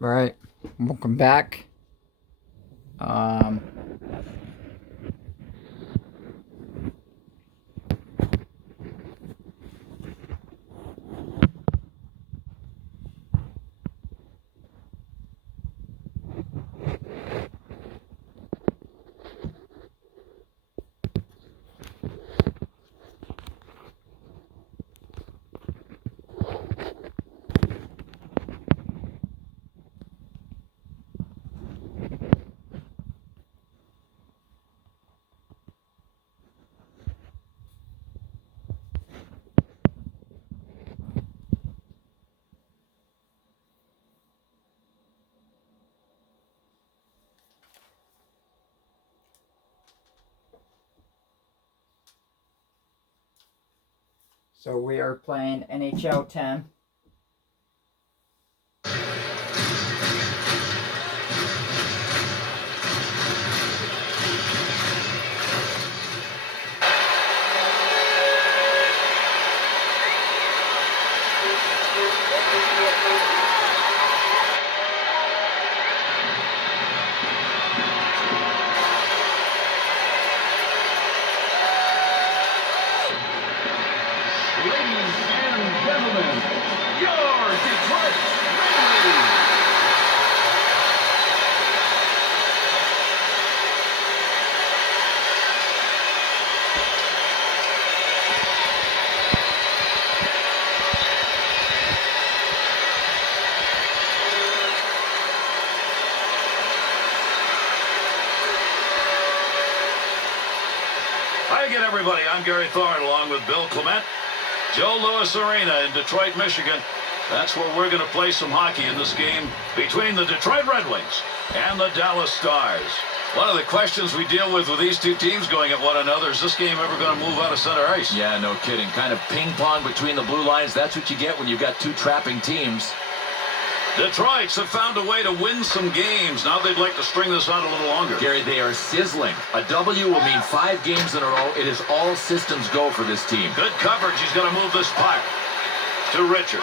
All right, welcome back. So we are playing NHL 10. Ladies and gentlemen, your Detroit Red Wings. Hi again, everybody. I'm Gary Thorne, along with Bill Clement. Joe Louis Arena in Detroit, Michigan. That's where we're going to play some hockey in this game between the Detroit Red Wings and the Dallas Stars. One of the questions we deal with these two teams going at one another, is this game ever going to move out of center ice? Yeah, no kidding. Kind of ping pong between the blue lines. That's what you get when you've got two trapping teams. Detroit's have found a way to win some games. Now they'd like to string this out a little longer. Gary, they are sizzling. A W will mean 5 games in a row. It is all systems go for this team. Good coverage. He's going to move this puck to Richards.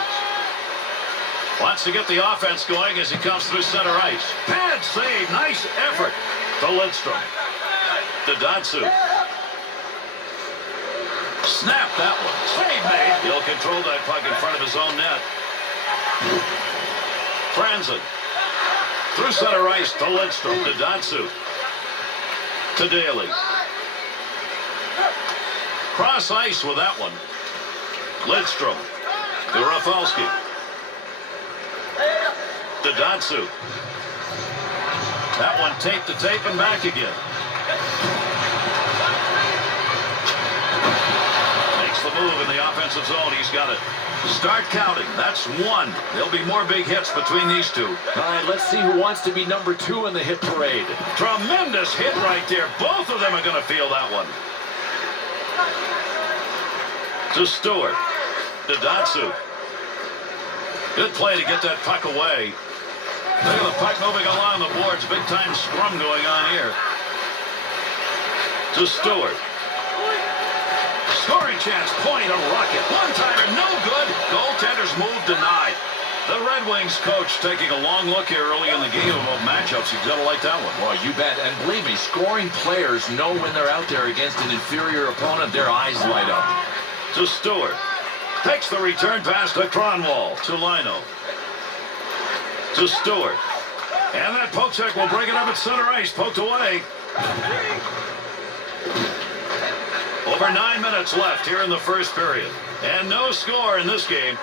Wants to get the offense going as he comes through center ice. Pad save. Nice effort to Lidstrom. To Datsu. Snap that one. Save made. He'll control that puck in front of his own net. Franzen. Through center ice to Lidstrom. To Datsu. To Daly. Cross ice with that one. Lidstrom. To Rafalski. To Datsu. That one tape to tape and back again. Makes the move in the offensive zone. He's got it. Start counting. That's 1. There'll be more big hits between these two. All right, let's see who wants to be number 2 in the hit parade. Tremendous hit right there. Both of them are going to feel that one. To Stewart. To Datsu. Good play to get that puck away. Look at the puck moving along the boards. Big time scrum going on here. To Stewart. Scoring chance. Point a rocket. One-timer. No good. Goaltender's move denied. The Red Wings coach taking a long look here early in the game about matchups. You've got to like that one. Well, you bet. And believe me, scoring players know when they're out there against an inferior opponent, their eyes light up. To Stewart. Takes the return pass to Cronwall. To Lino. To Stewart. And that poke check will bring it up at center ice. Poked away. Over 9 minutes left here in the first period. And no score in this game.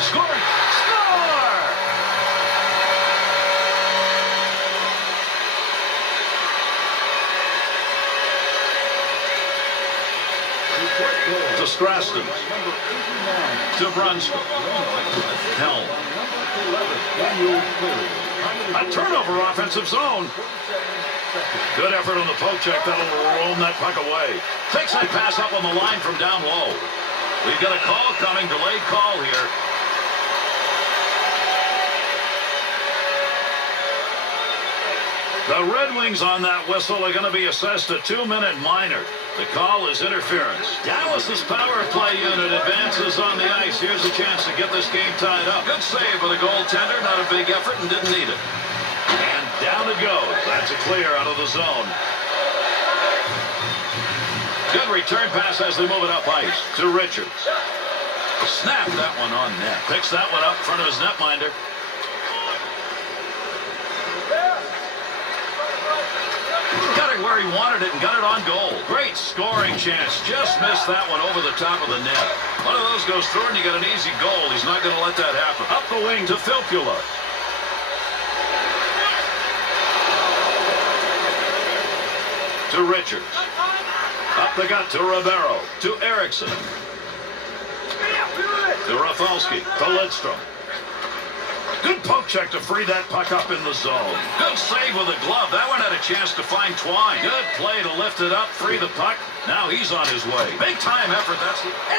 Score! Score! To Straston. To Brunstrom. Helm. A turnover offensive zone. Good effort on the poke check. That'll roam that puck away. Takes that pass up on the line from down low. We've got a call coming. Delayed call here. The Red Wings on that whistle are going to be assessed a 2-minute minor. The call is interference. Dallas's power play unit advances on the ice. Here's a chance to get this game tied up. Good save by the goaltender. Not a big effort and didn't need it. And down it goes. That's a clear out of the zone. Good return pass as they move it up ice to Richards. Snap that one on net. Picks that one up in front of his netminder. Got it where he wanted it and got it on goal. Great scoring chance. Just missed that one over the top of the net. One of those goes through and you got an easy goal. He's not going to let that happen. Up the wing to Filppula. To Richards. Up the gut to Ribeiro. To Eriksson. To Rafalski. To Lidstrom. Good poke check to free that puck up in the zone. Good save with a glove. That one had a chance to find Twine. Good play to lift it up, free the puck. Now he's on his way. Big time effort.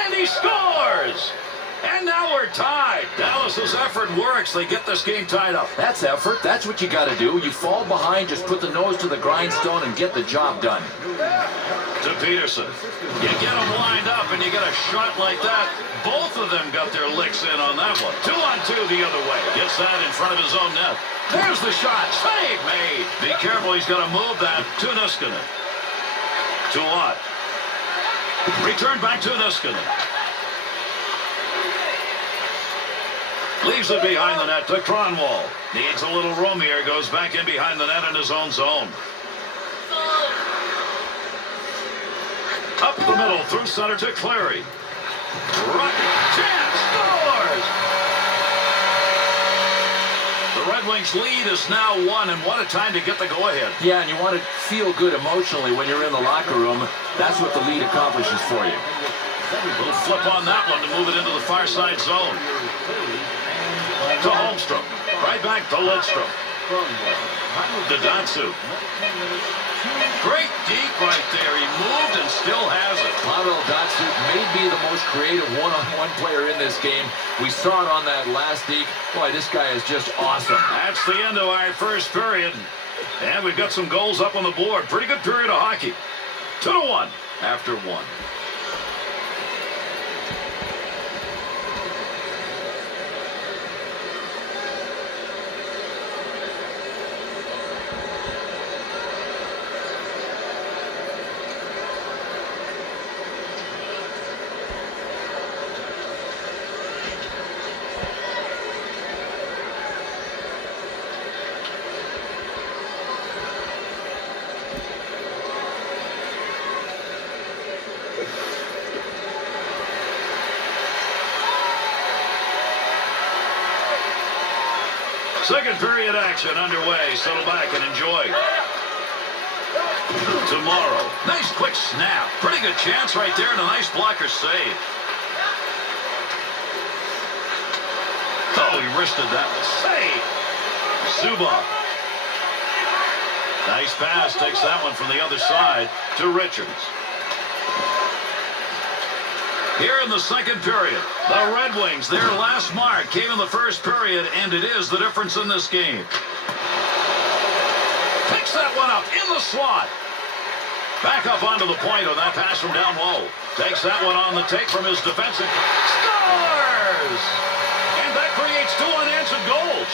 And he scores! And now we're tied. Dallas's effort works. They get this game tied up. That's effort. That's what you got to do. You fall behind, just put the nose to the grindstone and get the job done. To Peterson. You get them lined up and you get a shot like that. Both of them got their licks in on that one. 2-on-2 the other way. Gets that in front of his own net. There's the shot. Save made. Be careful. He's got to move that to Niskanen. To Ott. Return back to Niskanen. Leaves it behind the net to Cronwall. Needs a little room here. Goes back in behind the net in his own zone. Up the middle through center to Clary. Right. Chance. Scores! The Red Wings lead is now 1, and what a time to get the go-ahead. Yeah, and you want to feel good emotionally when you're in the locker room. That's what the lead accomplishes for you. Little flip on that one to move it into the far side zone. To Holmstrom. Right back to Lidstrom. To Datsu. Great deep right there. He moved and still has it. Pavel Datsu may be the most creative one-on-one player in this game. We saw it on that last deke. Boy, this guy is just awesome. That's the end of our first period. And we've got some goals up on the board. Pretty good period of hockey. 2-1 after 1. Second period action underway. Settle back and enjoy. Tomorrow. Nice quick snap. Pretty good chance right there and a nice blocker save. Oh, he wristed that. Save. Zubov. Nice pass. Takes that one from the other side to Richards. Here in the second period, the Red Wings, their last mark came in the first period, and it is the difference in this game. Picks that one up in the slot. Back up onto the point on that pass from down low. Takes that one on the take from his defensive. Scores! And that creates 2 unanswered goals.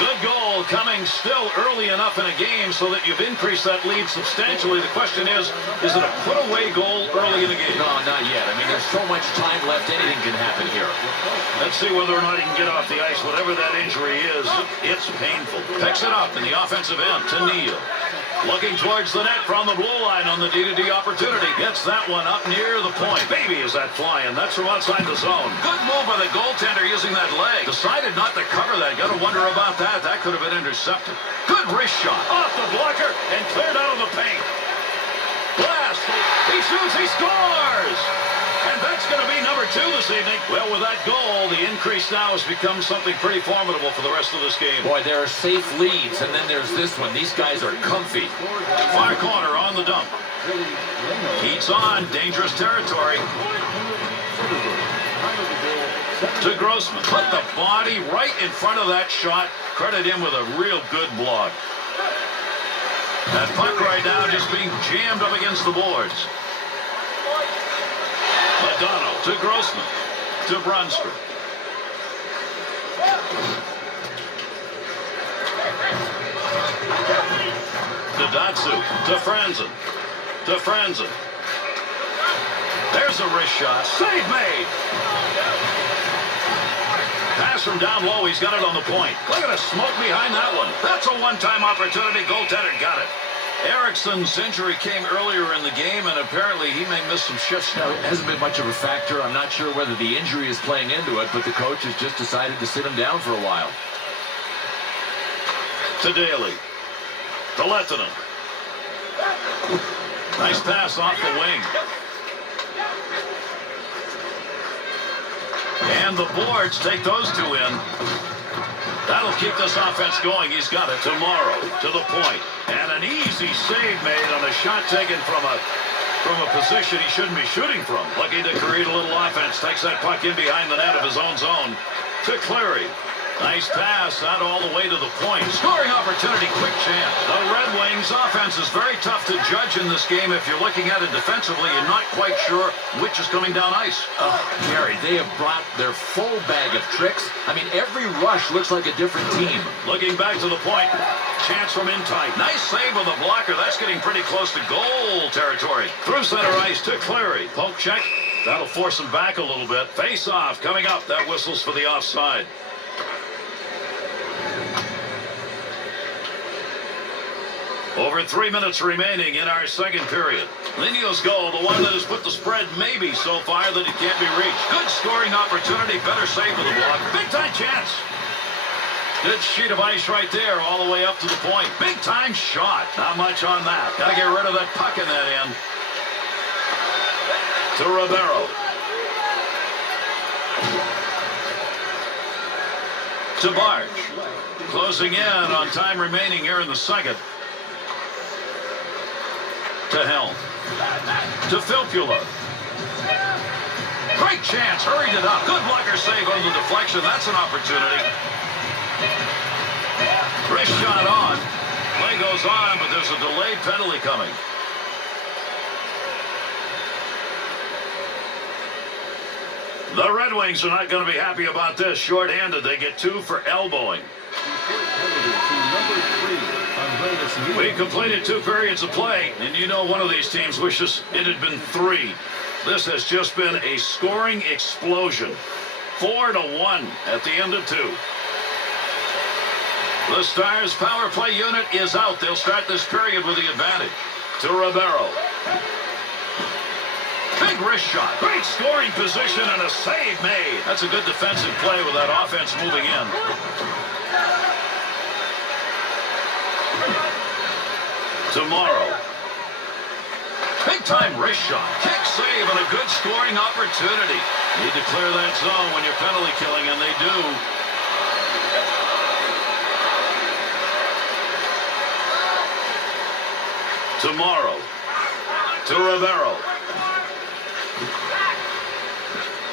Good goal coming still early enough in a game so that you've increased that lead substantially. The question is it a put-away goal early in the game? No, not yet. I mean, there's so much time left. Anything can happen here. Let's see whether or not he can get off the ice. Whatever that injury is, it's painful. Picks it up in the offensive end to Neal. Looking towards the net from the blue line on the D-to-D opportunity. Gets that one up near the point. Baby, is that flying. That's from outside the zone. Good move by the goaltender using that leg. Decided not to cover that. Got to wonder about that. That could have been intercepted. Good wrist shot. Off the blocker and cleared out of the paint. Blast. He shoots. He scores. And that's going to be number 2 this evening. Well, with that goal, the increase now has become something pretty formidable for the rest of this game. Boy, there are safe leads, and then there's this one. These guys are comfy. Far corner on the dump. Heats on. Dangerous territory. To Grossman. Put the body right in front of that shot. Credit him with a real good block. That puck right now just being jammed up against the boards. Madonna to Grossman to Brunstrom. To Datsu to Franzen. To Franzen. There's a wrist shot. Save made. Pass from down low. He's got it on the point. Look at the smoke behind that one. That's a one-time opportunity. Goaltender got it. Eriksson's injury came earlier in the game, and apparently he may miss some shifts now. It hasn't been much of a factor. I'm not sure whether the injury is playing into it, but the coach has just decided to sit him down for a while. To Daly. To Lehtinen. Nice pass off the wing. And the boards take those two in. That'll keep this offense going. He's got it tomorrow to the point. And an easy save made on a shot taken from a position he shouldn't be shooting from. Looking to create a little offense. Takes that puck in behind the net of his own zone. To Cleary. Nice pass out all the way to the point. Scoring opportunity, quick chance. The Red Wings offense is very tough to judge in this game. If you're looking at it defensively, you're not quite sure which is coming down ice. Gary, they have brought their full bag of tricks. I mean, every rush looks like a different team. Looking back to the point. Chance from in tight. Nice save with the blocker. That's getting pretty close to goal territory. Through center ice to Cleary. Poke check. That'll force him back a little bit. Face off coming up. That whistles for the offside. Over 3 minutes remaining in our second period. Linio's goal, the one that has put the spread maybe so far that it can't be reached. Good scoring opportunity, better save with the block. Big time chance. Good sheet of ice right there, all the way up to the point. Big time shot. Not much on that. Got to get rid of that puck in that end. To Ribeiro. To Barge. Closing in on time remaining here in the second. To Helm. To Filppula. Great chance. Hurried it up. Good blocker save on the deflection. That's an opportunity. Wrist shot on. Play goes on, but there's a delayed penalty coming. The Red Wings are not going to be happy about this. Short-handed. They get 2 for elbowing. We completed 2 periods of play, and you know one of these teams wishes it had been 3. This has just been a scoring explosion. 4-1 at the end of 2. The Stars' power play unit is out. They'll start this period with the advantage. To Ribeiro. Big wrist shot. Great scoring position and a save made. That's a good defensive play with that offense moving in. Tomorrow. Big time wrist shot. Kick save and a good scoring opportunity. Need to clear that zone when you're penalty killing, and they do. Tomorrow. To Ribeiro.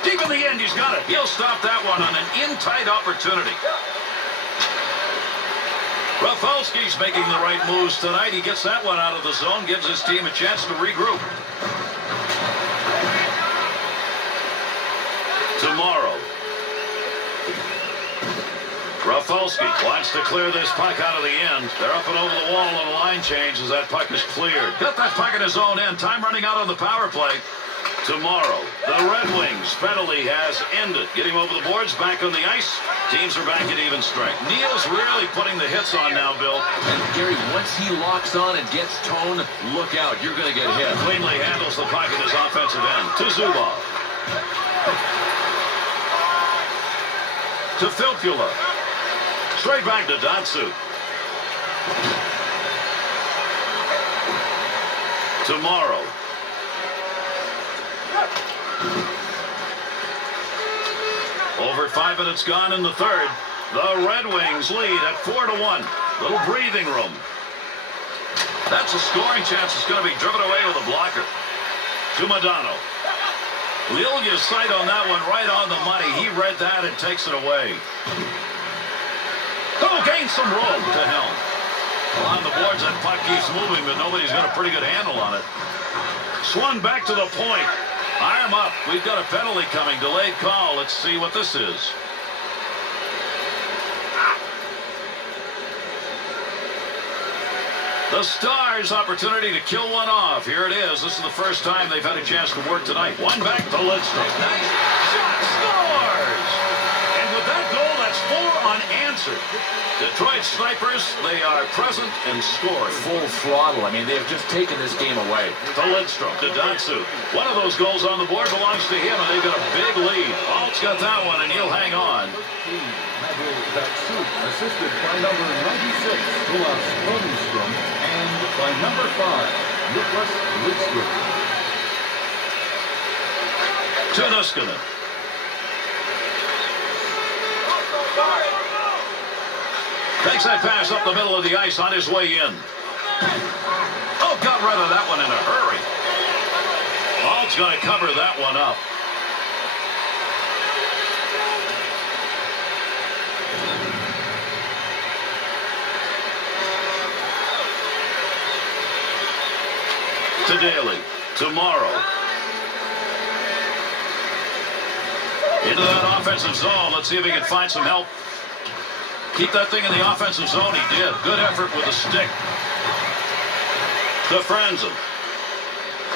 Deep in the end, he's got it. He'll stop that one on an in-tight opportunity. Rafalski's making the right moves tonight. He gets that one out of the zone, gives his team a chance to regroup. Tomorrow. Rafalski wants to clear this puck out of the end. They're up and over the wall on a line change as that puck is cleared. Got that puck in his own end. Time running out on the power play. Tomorrow, the Red Wings penalty has ended. Getting over the boards, back on the ice. Teams are back at even strength. Neal's really putting the hits on now, Bill. And Gary, once he locks on and gets tone, look out. You're going to get hit. Cleanly handles the puck at his offensive end. To Zubov. To Filppula. Straight back to Datsu. Tomorrow. Over 5 minutes gone in the third. The Red Wings lead at 4-1. Little breathing room. That's a scoring chance. It's going to be driven away with a blocker. To Madonna. Lilja's sight on that one right on the money. He read that and takes it away. Oh, gain some room to Helm. On the boards, that puck keeps moving, but nobody's got a pretty good handle on it. Swung back to the point. Arm up. We've got a penalty coming. Delayed call. Let's see what this is. The Stars' opportunity to kill one off. Here it is. This is the first time they've had a chance to work tonight. One back to Lidstrom. Nice shot. Scores! And with that goal, that's 4 unanswered. Detroit Snipers, they are present and scoring. Full throttle. I mean, they've just taken this game away. To Lidstrom, to Datsu. One of those goals on the board belongs to him, and they've got a big lead. Alt's got that one, and he'll hang on. Assisted by number 96, Tomas Lundstrom, and by number 5, Nicholas Lidstrom. To Niskanen. Takes that pass up the middle of the ice on his way in. Oh, got rid of that one in a hurry. Alt's going to cover that one up. To Daly. Tomorrow. Into that offensive zone. Let's see if he can find some help. Keep that thing in the offensive zone. He did. Good effort with the stick. To Franzen.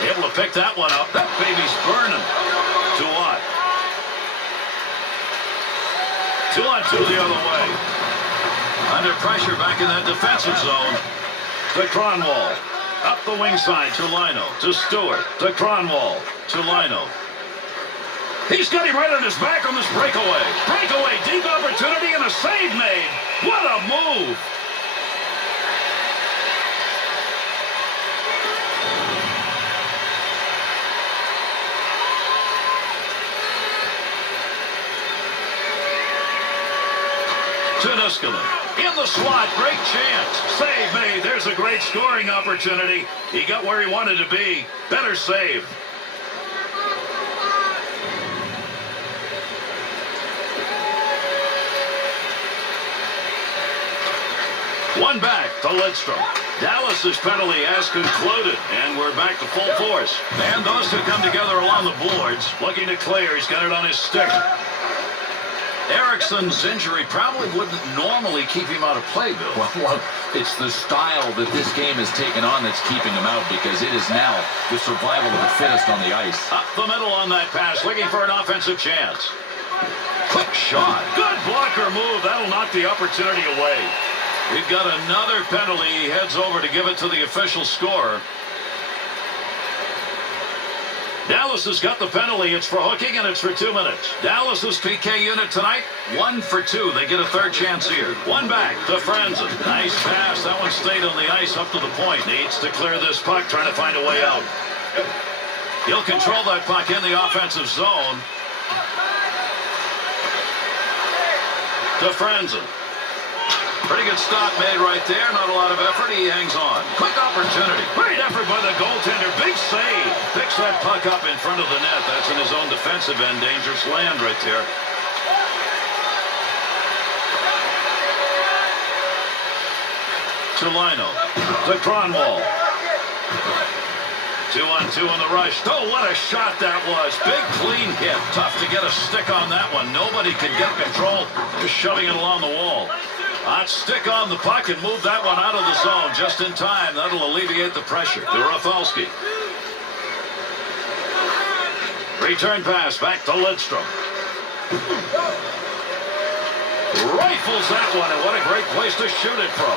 Able to pick that one up. That baby's burning. To what? 2-on-2 the other way. Under pressure back in that defensive zone. To Kronwall. Up the wing side to Lino. To Stewart. To Kronwall. To Lino. He's got him right on his back on this breakaway. Breakaway, deep opportunity, and a save made. What a move. To Niskanen. In the slot, great chance. Save made. There's a great scoring opportunity. He got where he wanted to be. Better save. One back to Lidstrom. Dallas's penalty has concluded, and we're back to full force. And those two come together along the boards. Looking to clear. He's got it on his stick. Ericsson's injury probably wouldn't normally keep him out of play, Bill. Well, it's the style that this game has taken on that's keeping him out, because it is now the survival of the fittest on the ice. Up the middle on that pass, looking for an offensive chance. Quick shot. Good blocker move. That'll knock the opportunity away. We've got another penalty. He heads over to give it to the official scorer. Dallas has got the penalty. It's for hooking, and it's for 2 minutes. Dallas's PK unit tonight, 1 for 2. They get a third chance here. One back to Franzen. Nice pass. That one stayed on the ice up to the point. Needs to clear this puck, trying to find a way out. He'll control that puck in the offensive zone. To Franzen. Pretty good stop made right there. Not a lot of effort. He hangs on. Quick opportunity. Great effort by the goaltender. Big save. Picks that puck up in front of the net. That's in his own defensive end. Dangerous land right there. To Lino. To Kronwall. 2-on-2 on the rush. Oh, what a shot that was. Big clean hit. Tough to get a stick on that one. Nobody can get control. Just shoving it along the wall. Hot stick on the puck and move that one out of the zone just in time. That'll alleviate the pressure. To Rafalski. Return pass back to Lidstrom. Rifles that one, and what a great place to shoot it from.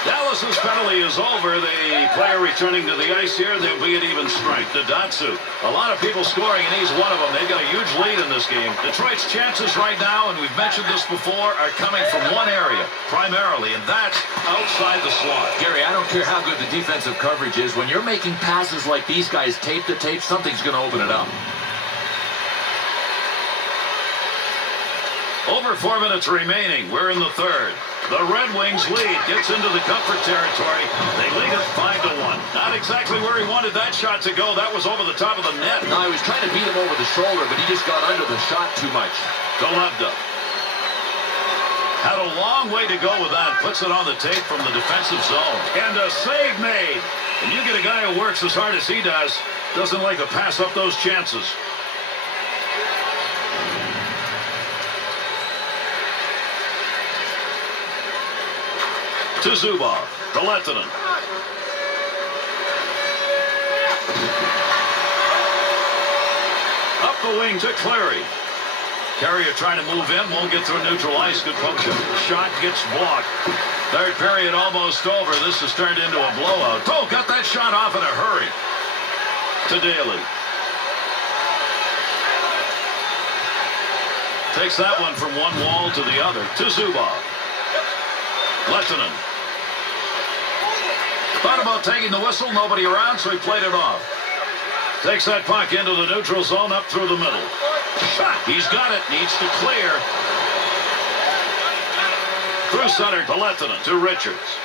Dallas's penalty is over. The player returning to the ice here, they'll be at even strength. To Datsu. A lot of people scoring, and he's one of them. They've got a huge lead in this game. Detroit's chances right now, and we've mentioned this before, are coming from one area, primarily, and that's outside the slot. Gary, I don't care how good the defensive coverage is. When you're making passes like these guys, tape to tape, something's going to open it up. Over 4 minutes remaining. We're in the third. The Red Wings lead, gets into the comfort territory. They lead it 5-1. Not exactly where he wanted that shot to go. That was over the top of the net. No, he was trying to beat him over the shoulder, but he just got under the shot too much. Golubda. Had a long way to go with that. Puts it on the tape from the defensive zone. And a save made. And you get a guy who works as hard as he does, doesn't like to pass up those chances. To Zubov. To Lehtinen. Up the wing to Clary. Carrier trying to move in, won't get through neutral ice. Good poke shot gets blocked. Third period almost over. This has turned into a blowout. Oh, got that shot off in a hurry. To Daly. Takes that one from one wall to the other. To Zubov. Lehtinen. Thought about taking the whistle. Nobody around, so he played it off. Takes that puck into the neutral zone up through the middle. Shot. He's got it. Needs to clear. Through center to Lehtinen. To Richards.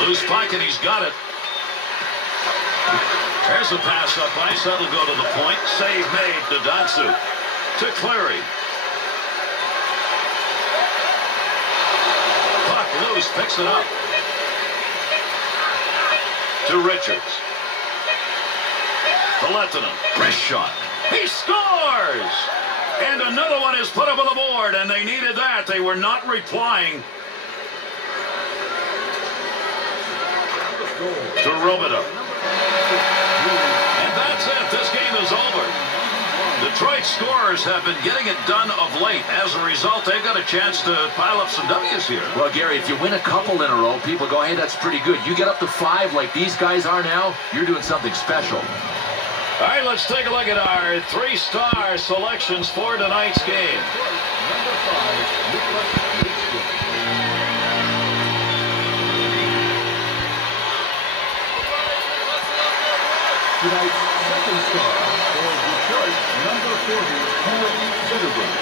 Loose puck and he's got it. There's a pass up ice. That'll go to the point. Save made to Datsu. To Clary. Puck loose. Picks it up. To Richards. To Lehtinen. Wrist shot. He scores! And another one is put up on the board, and they needed that. They were not replying. To Robidoux. And that's it. This game is over. Detroit scorers have been getting it done of late. As a result, they've got a chance to pile up some W's here. Well, Gary, if you win a couple in a row, people go, hey, that's pretty good. You get up to 5 like these guys are now, you're doing something special. All right, let's take a look at our 3-star selections for tonight's game. Number 5, Nicholas Lidstrom. Tonight's second star for Detroit, number 40, Carl Zetterberg.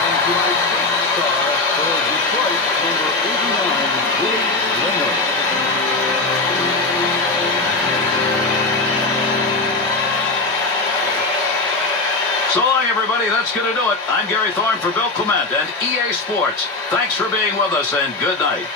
And tonight's sixth star for Detroit, number 89, Willie Leonard. So long, everybody. That's going to do it. I'm Gary Thorne for Bill Clement and EA Sports. Thanks for being with us, and good night.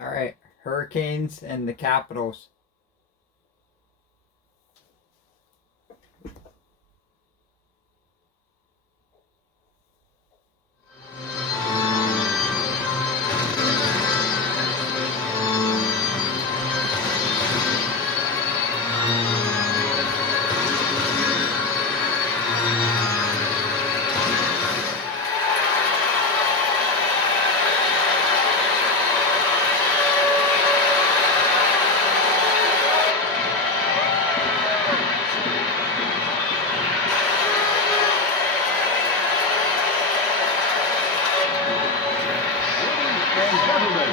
All right, Hurricanes and the Capitals. And gentlemen,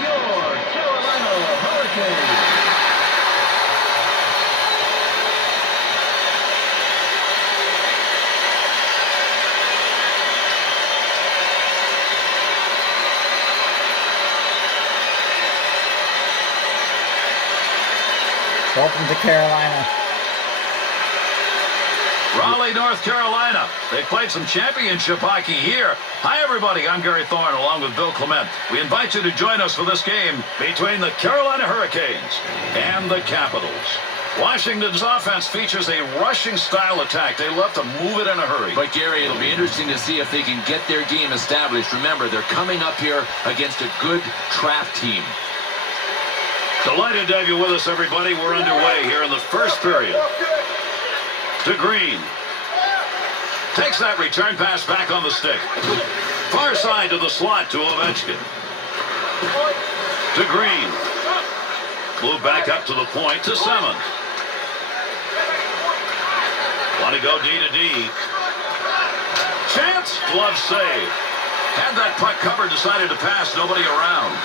your Carolina Hurricanes. Welcome to Carolina. Raleigh, North Carolina. They played some championship hockey here. Hi, everybody. I'm Gary Thorne, along with Bill Clement. We invite you to join us for this game between the Carolina Hurricanes and the Capitals. Washington's offense features a rushing style attack. They love to move it in a hurry. But, Gary, it'll be interesting to see if they can get their game established. Remember, they're coming up here against a good trap team. Delighted to have you with us, everybody. We're underway here in the first period. To Green. Takes that return pass back on the stick. Far side to the slot to Ovechkin. To Green. Move back up to the point to Simmons. Want to go D to D. Chance. Glove save. Had that puck covered, decided to pass, nobody around.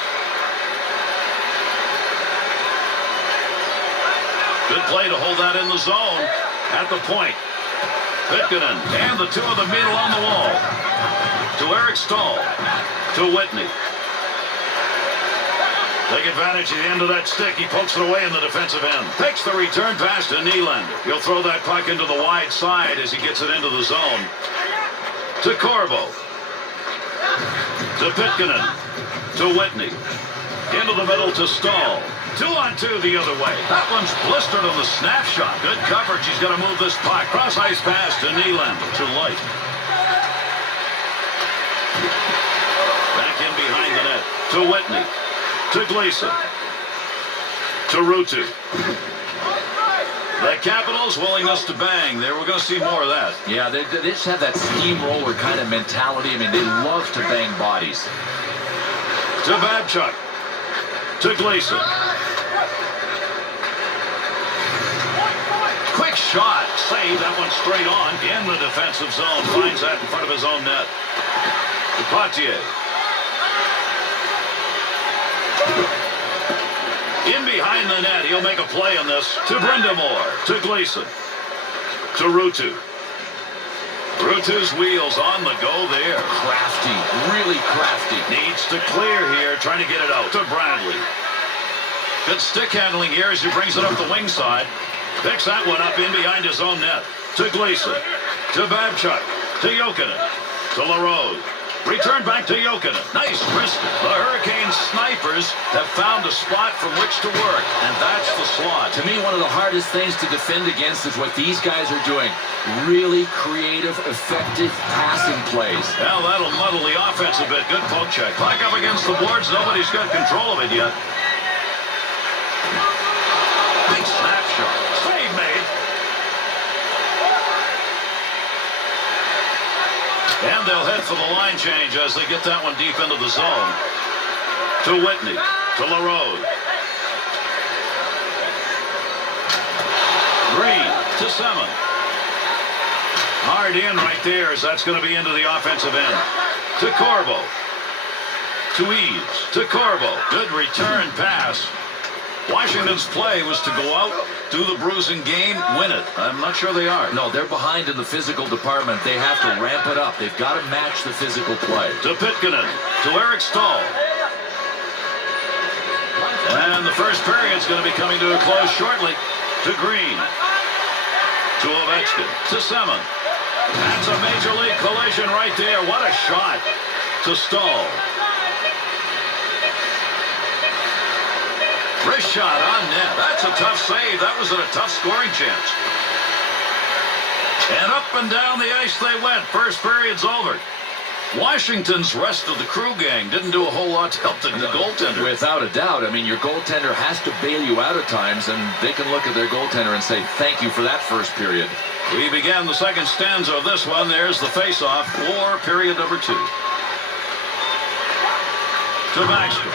Good play to hold that in the zone. At the point. Pitkanen. And the two of them meet along the wall. To Eric Stahl. To Whitney. Take advantage of the end of that stick. He pokes it away in the defensive end. Takes the return pass to Nylander. He'll throw that puck into the wide side as he gets it into the zone. To Corbo. To Pitkanen. To Whitney. Into the middle to Stahl. 2-on-2 the other way. That one's blistered on the snapshot. Good coverage. He's going to move this puck. Cross-ice pass to Nylander. To Light. Back in behind the net. To Whitney. To Gleason. To Rutu. The Capitals' willingness to bang. There, we're going to see more of that. Yeah, they just have that steamroller kind of mentality. I mean, they love to bang bodies. To Babchuk. To Gleason. Quick shot. Save that one straight on in the defensive zone. Finds that in front of his own net. To Poitier. In behind the net. He'll make a play on this. To Brindamore. To Gleason. To Rutu. Rutu's wheels on the go there. Crafty. Really crafty. Needs to clear here. Trying to get it out to Bradley. Good stick handling here as he brings it up the wing side. Picks that one up in behind his own net. To Gleason. To Babchuk. To Jokinen. To LaRose. Return back to Jokinen. Nice wrist. The Hurricane snipers have found a spot from which to work, and that's the slot. To me, one of the hardest things to defend against is what these guys are doing. Really creative, effective passing plays. Well, that'll muddle the offense a bit. Good poke check. Back up against the boards. Nobody's got control of it yet. Big snapshot. Save made. And they'll head for the line change as they get that one deep into the zone. To Whitney. To LaRose. Green. To Simmons. Hard in right there as that's going to be into the offensive end. To Corbo. To Eves. To Corbo. Good return pass. Washington's play was to go out, do the bruising game, win it. I'm not sure they are. No, they're behind in the physical department. They have to ramp it up. They've got to match the physical play. To Pitkanen. To Eric Stahl. And the first period's going to be coming to a close shortly. To Green. To Ovechkin. To Simmons. That's a major league collision right there. What a shot. To Stahl. Wrist shot on net. That's a tough save. That was a tough scoring chance. And up and down the ice they went. First period's over. Washington's rest of the crew gang didn't do a whole lot to help the goaltender. Without a doubt. I mean, your goaltender has to bail you out at times, and they can look at their goaltender and say, thank you for that first period. We began the second stanza of this one. There's the face-off for period number 2. To Baxter.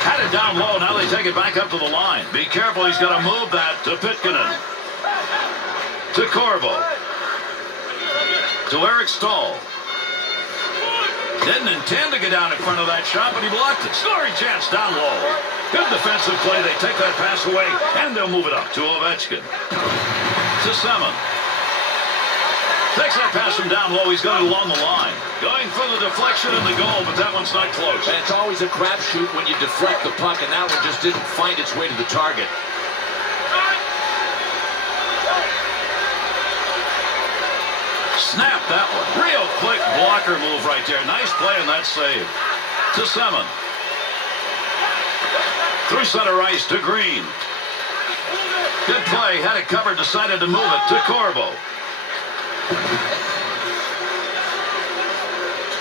Had it down low. Now they take it back up to the line. Be careful. He's got to move that to Pitkanen. To Corbo. To Eric Stahl. Didn't intend to get down in front of that shot, but he blocked it. Scoring chance down low. Good defensive play. They take that pass away, and they'll move it up to Ovechkin. To Simmons. Takes that pass from down low. He's got it along the line. Going for the deflection and the goal, but that one's not close. And it's always a crapshoot when you deflect the puck, and that one just didn't find its way to the target. blocker move right there. Nice play on that save. To Semin. Through center ice to Green. Good play. Had it covered. Decided to move it to Corbo.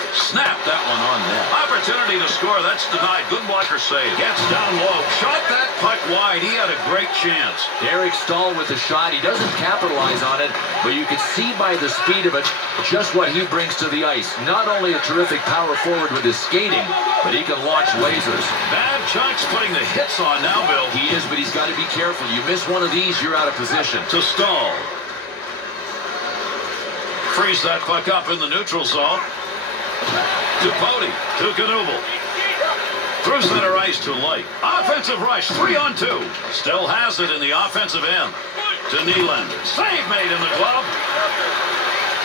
Snapped that one on net. Opportunity to score. That's denied. Good blocker save. Gets down low. Shot that puck wide. He had a great chance. Eric Stahl with the shot. He doesn't capitalize on it, but you can see by the speed of it just what he brings to the ice. Not only a terrific power forward with his skating, but he can launch lasers. Babcock's putting the hits on now, Bill. He is, but he's got to be careful. You miss one of these, you're out of position. To Stahl. Frees that puck up in the neutral zone. To Bodie. To Knuble. Through center ice to Light. Offensive rush. 3-on-2. Still has it in the offensive end. To Nylander. Save made in the glove.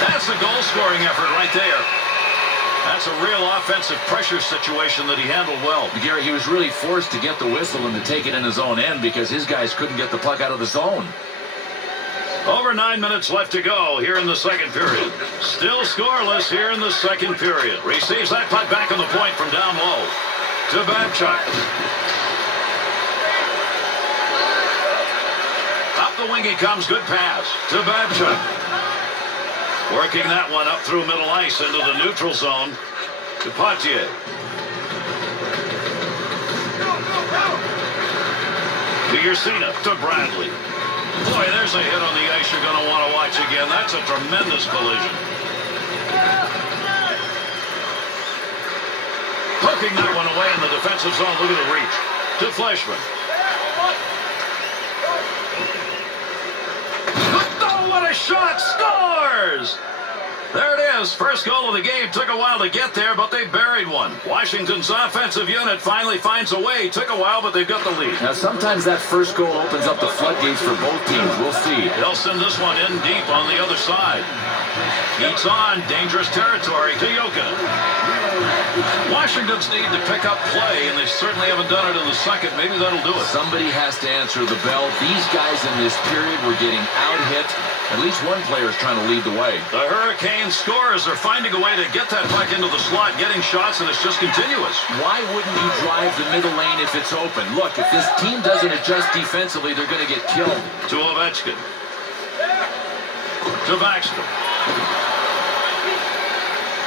That's a goal-scoring effort right there. That's a real offensive pressure situation that he handled well. Gary, he was really forced to get the whistle and to take it in his own end because his guys couldn't get the puck out of the zone. Over 9 minutes left to go here in the second period. Still scoreless here in the second period. Receives that puck back on the point from down low. To Babcock. Up the wing he comes. Good pass. To Babcock. Working that one up through middle ice into the neutral zone. To Poitier. To Yercina. To Bradley. Boy, there's a hit on the ice you're going to want to watch again. That's a tremendous collision. Poking that one away in the defensive zone. Look at the reach. To Fleshman. Oh, what a shot! Scores! There it is. First goal of the game. Took a while to get there, but they buried one. Washington's offensive unit finally finds a way. Took a while, but they've got the lead. Now, sometimes that first goal opens up the floodgates for both teams. We'll see. They'll send this one in deep on the other side. Heats on. Dangerous territory to Jokinen. Washington's need to pick up play, and they certainly haven't done it in the second. Maybe that'll do it. Somebody has to answer the bell. These guys in this period were getting out-hit. At least one player is trying to lead the way. The Hurricanes score as they're finding a way to get that puck into the slot, getting shots, and it's just continuous. Why wouldn't you drive the middle lane if it's open? Look, if this team doesn't adjust defensively, they're going to get killed. To Ovechkin. To Backstrom.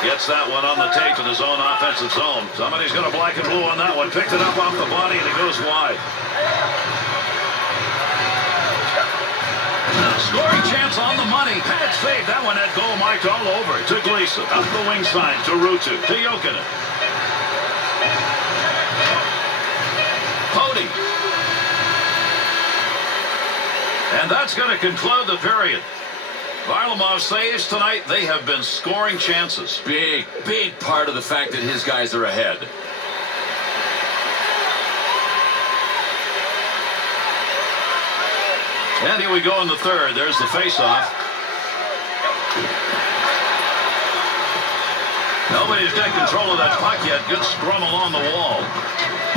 Gets that one on the tape in his own offensive zone. Somebody's got a black and blue on that one. Picked it up off the body, and it goes wide. Scoring chance on the money. Pad save. That one had goal marked all over. To Gleason. Up the wing side. To Ruutu. To Jokinen. Bodie. And that's going to conclude the period. Varlamov saves tonight. They have been scoring chances. Big part of the fact that his guys are ahead. And here we go in the third. There's the face-off. Nobody's got control of that puck yet. Good scrum along the wall.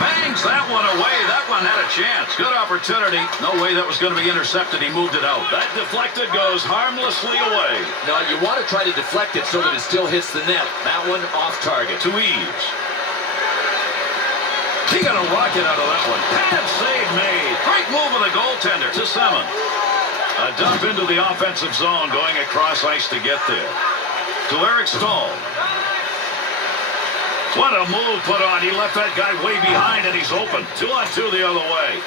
Bangs that one away. That one had a chance. Good opportunity. No way that was going to be intercepted. He moved it out. That deflected goes harmlessly away. Now, you want to try to deflect it so that it still hits the net. That one off target. To Eaves. He got a rocket out of that one. Pad save made. Great move of the goaltender. To Semin. A dump into the offensive zone, going across ice to get there. To Eric Stahl. What a move put on. He left that guy way behind, and he's open. 2-on-2 the other way.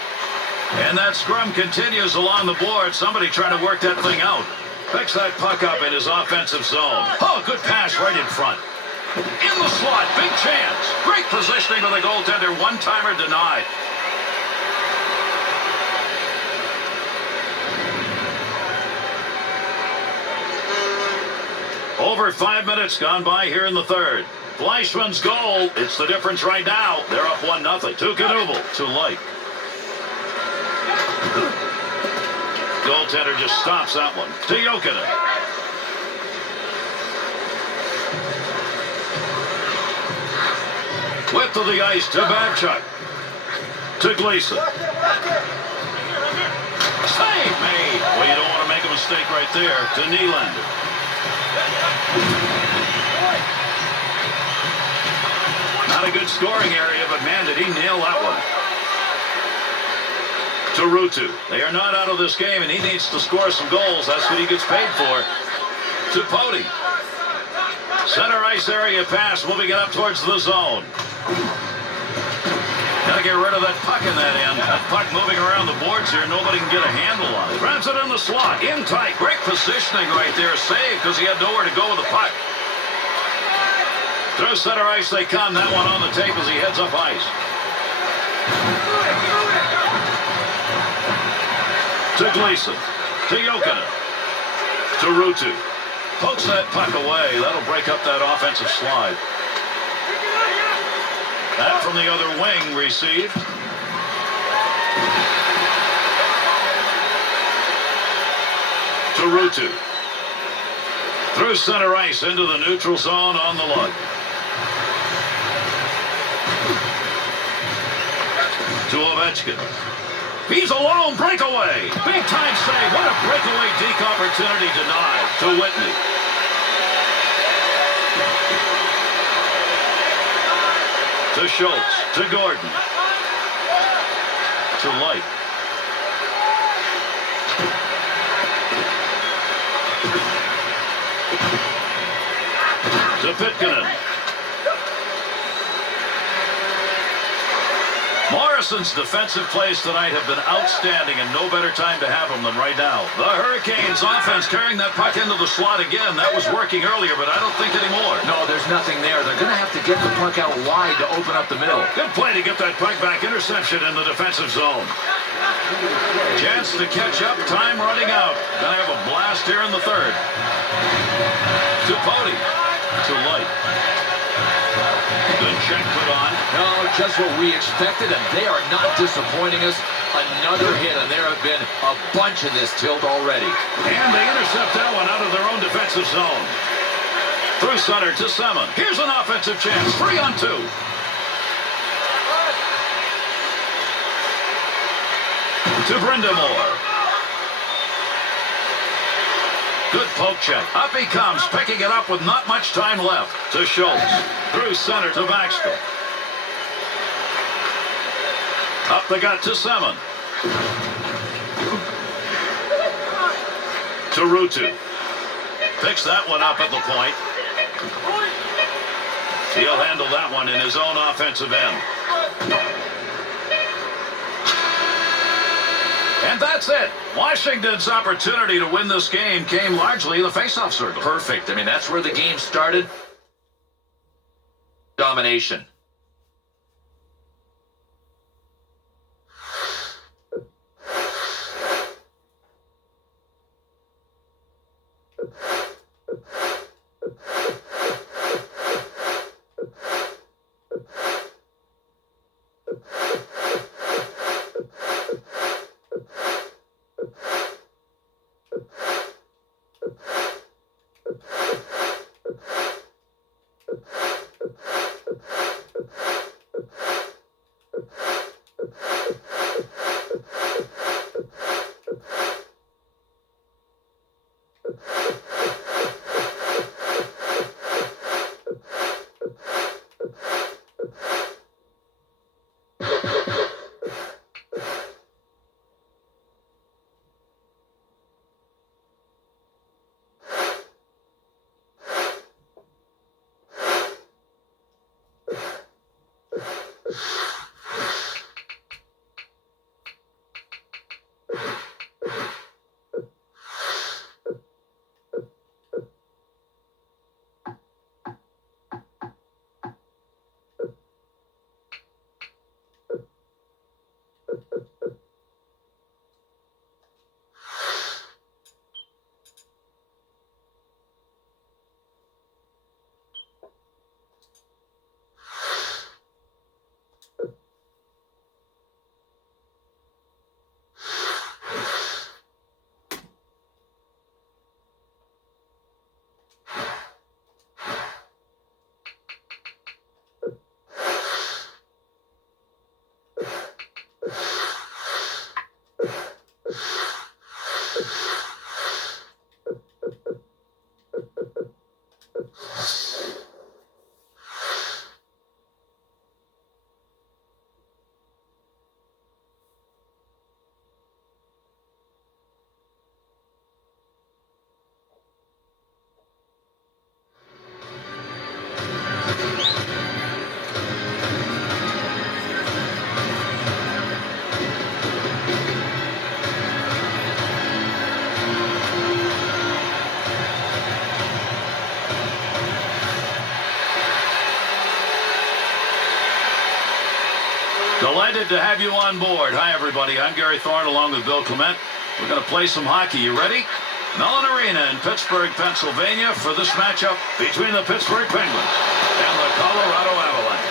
And that scrum continues along the board. Somebody trying to work that thing out. Picks that puck up in his offensive zone. Oh, good pass right in front. In the slot, big chance. Great positioning of the goaltender. One-timer denied. Over 5 minutes gone by here in the third. Fleischmann's goal. It's the difference right now. They're up 1-0. To Knuble. To Light. Goaltender just stops that one. To Jokinen. Width of the ice to Babcock. To Gleason. Save made. Well, you don't want to make a mistake right there. To Nylander. Not a good scoring area, but man, did he nail that one. To Rutu. They are not out of this game, and he needs to score some goals. That's what he gets paid for. To Pody. Center ice area pass, moving it up towards the zone. Got to get rid of that puck in that end. That puck moving around the boards here. Nobody can get a handle on it. Grabs it in the slot. In tight. Great positioning right there. Save because he had nowhere to go with the puck. Through center ice they come. That one on the tape as he heads up ice. To Gleason. To Jokinen. To Rutu. Pokes that puck away. That'll break up that offensive slide. That from the other wing received. To Rutu. Through center ice into the neutral zone on the lug. To Ovechkin. He's alone. Breakaway. Big time save. What a breakaway deke opportunity denied. To Whitney. To Schultz. To Gordon. To Light. To Pitkanen. Morrison's defensive plays tonight have been outstanding, and no better time to have them than right now. The Hurricanes offense carrying that puck into the slot again. That was working earlier, but I don't think anymore. No, there's nothing there. They're going to have to get the puck out wide to open up the middle. Good play to get that puck back. Interception in the defensive zone. Chance to catch up. Time running out. Gonna have a blast here in the third. To Pody. To Light. Good check put on. No, just what we expected, and they are not disappointing us. Another hit, and there have been a bunch in this tilt already. And they intercept that one out of their own defensive zone. Through center to Semin. Here's an offensive chance. 3-on-2. To Brindamore. Good poke check. Up he comes, picking it up with not much time left. To Schultz. Through center to Baxter. Up the gut to Semin. To Rutu. Picks that one up at the point. He'll handle that one in his own offensive end. And that's it. Washington's opportunity to win this game came largely in the faceoff circle. Perfect. I mean, that's where the game started. Domination. to have you on board. Hi, everybody. I'm Gary Thorne along with Bill Clement. We're going to play some hockey. You ready? Mellon Arena in Pittsburgh, Pennsylvania for this matchup between the Pittsburgh Penguins and the Colorado Avalanche.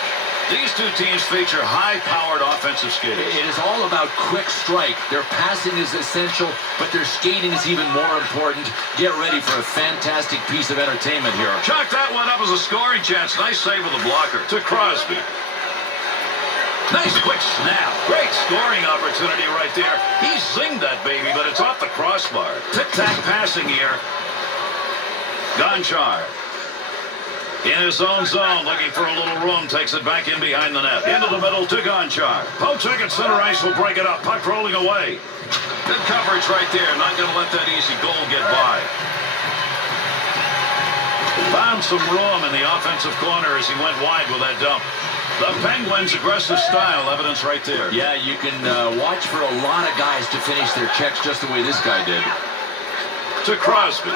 These two teams feature high-powered offensive skating. It is all about quick strike. Their passing is essential, but their skating is even more important. Get ready for a fantastic piece of entertainment here. Chalk that one up as a scoring chance. Nice save with the blocker to Crosby. Nice quick snap. Great scoring opportunity right there. He zinged that baby, but it's off the crossbar. Tic-tac passing here. Gonchar. In his own zone, looking for a little room, takes it back in behind the net. Into the middle to Gonchar. Poaching at center ice will break it up. Puck rolling away. Good coverage right there. Not going to let that easy goal get by. Found some room in the offensive corner as he went wide with that dump. The Penguins' aggressive style, evidence right there. Yeah, you can watch for a lot of guys to finish their checks just the way this guy did. To Crosby.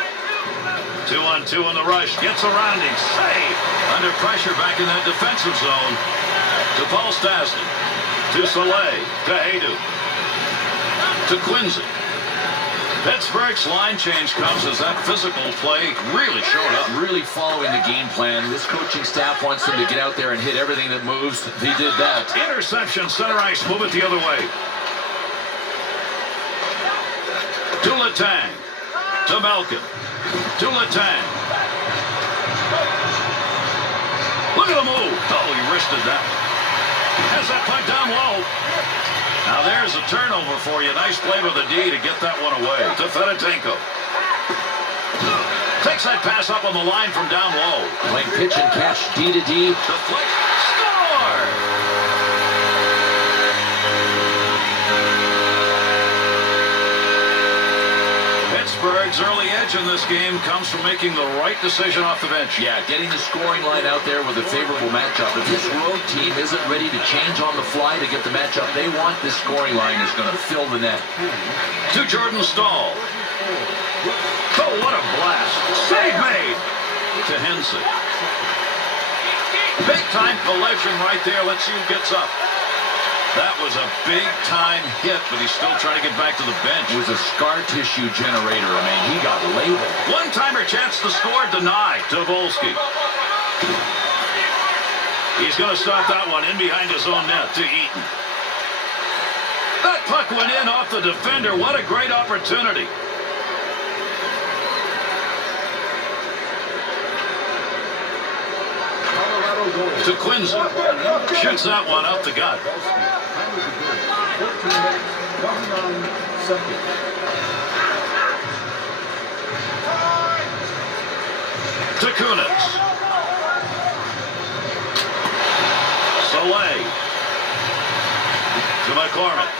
2-on-2 in the rush. Gets around him. Save. Under pressure back in that defensive zone. To Paul Stastny. To Soleil. To Haydu. To Quincy. Pittsburgh's line change comes as that physical play really showed up. Really following the game plan. This coaching staff wants them to get out there and hit everything that moves. They did that. Interception. Center ice. Move it the other way. To Letang. To Malkin. To Letang. Look at the move. Oh, he wristed that. Has that puck down low. Now there's a turnover for you. Nice play with the D to get that one away. To Fedotenko. Takes that pass up on the line from down low. Playing pitch and catch, D to D. Deflect. Score! Pittsburgh's early edge in this game comes from making the right decision off the bench. Yeah, getting the scoring line out there with a favorable matchup. If this road team isn't ready to change on the fly to get the matchup they want, this scoring line is going to fill the net. To Jordan Staal. Oh, what a blast. Save made. To Henson. Big-time collection right there. Let's see who gets up. That was a big-time hit, but he's still trying to get back to the bench. It was a scar tissue generator. I mean, he got labeled. One-timer chance to score, denied to Volsky. He's going to stop that one in behind his own net to Eaton. That puck went in off the defender. What a great opportunity. To Quincy. Shoots that one out the gut. To Kunitz. Soleil. To McCormick.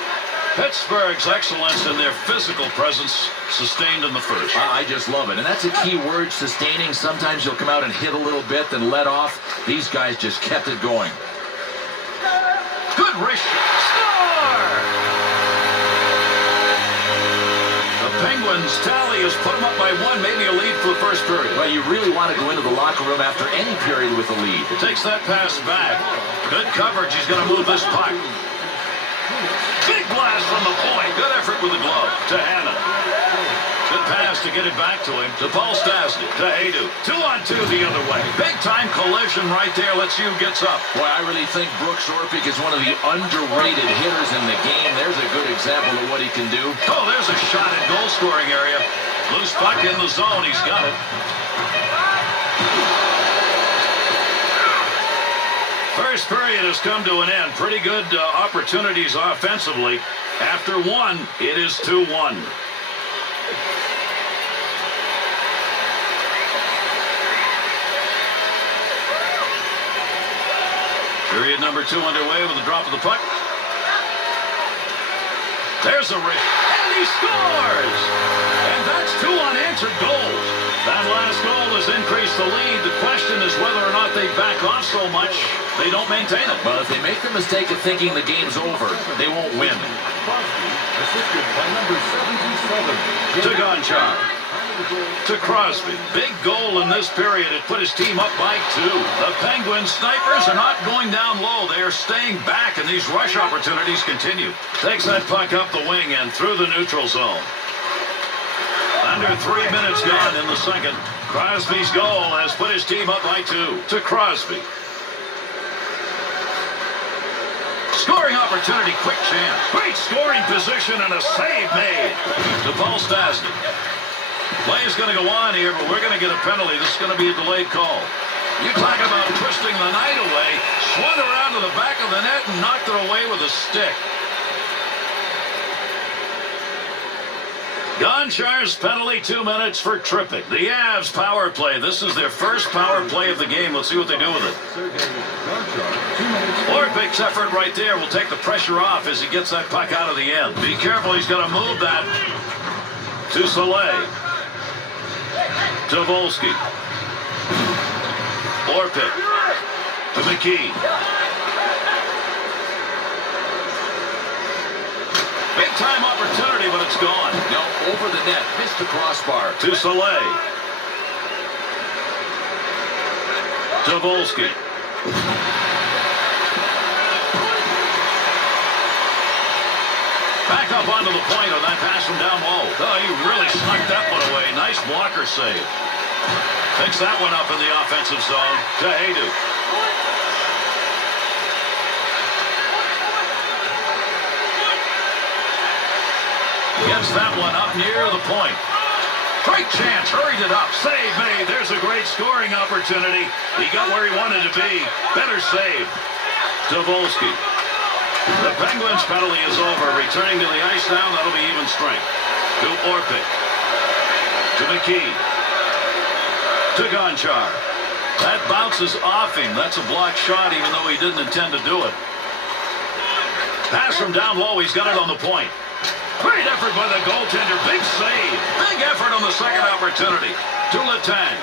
Pittsburgh's excellence in their physical presence sustained in the first. I just love it. And that's a key word, sustaining. Sometimes you'll come out and hit a little bit, then let off. These guys just kept it going. Good wrist. Score! The Penguins tally has put them up by one, maybe a lead for the first period. Well, you really want to go into the locker room after any period with a lead. Takes that pass back. Good coverage. He's going to move this puck. Big blast from the point. Good effort with the glove. To Hanna. Good pass to get it back to him. To Paul Stastny. To Haydu. 2-on-2 the other way. Big-time collision right there. Let's see who gets up. Boy, I really think Brooks Orpik is one of the underrated hitters in the game. There's a good example of what he can do. Oh, there's a shot in goal-scoring area. Loose puck in the zone. He's got it. First period has come to an end. Pretty good opportunities offensively. After one, it is 2-1. Period number 2 underway with the drop of the puck. There's a wrist, and he scores! And that's 2 unanswered goals. That last goal has increased the lead. The question is whether or not they back off so much they don't maintain it. Well, if they make the mistake of thinking the game's over, they won't win. Assisted by number 77. To Gonchar. To Crosby. Big goal in this period. It put his team up by 2. The Penguins snipers are not going down low. They are staying back, and these rush opportunities continue. Takes that puck up the wing and through the neutral zone. Under 3 minutes gone in the second. Crosby's goal has put his team up by 2. To Crosby. Scoring opportunity, quick chance. Great scoring position and a save made. To Paul Stastny. Play is going to go on here, but we're going to get a penalty. This is going to be a delayed call. You talk about twisting the night away. Swung around to the back of the net and knocked it away with a stick. Gonchar's penalty, 2 minutes for tripping. The Avs power play. This is their first power play of the game. Let's see what they do with it. Orpik's effort right there will take the pressure off as he gets that puck out of the end. Be careful, he's going to move that to Soleil. To Volsky. Orpik. To McKee. Big time opportunity, but it's gone. No, over the net. Missed the crossbar. To Soleil. To Volsky. Back up onto the point on that pass from down low. Oh, he really snuck that one away. Nice blocker save. Picks that one up in the offensive zone. To Haydu. Gets that one up near the point. Great chance. Hurried it up. Save made. There's a great scoring opportunity. He got where he wanted to be. Better save. To Volsky. The Penguins' penalty is over. Returning to the ice now. That'll be even strength. To Orpik. To McKee. To Gonchar. That bounces off him. That's a blocked shot even though he didn't intend to do it. Pass from down low. He's got it on the point. Great effort by the goaltender. Big save. Big effort on the second opportunity. To Letang.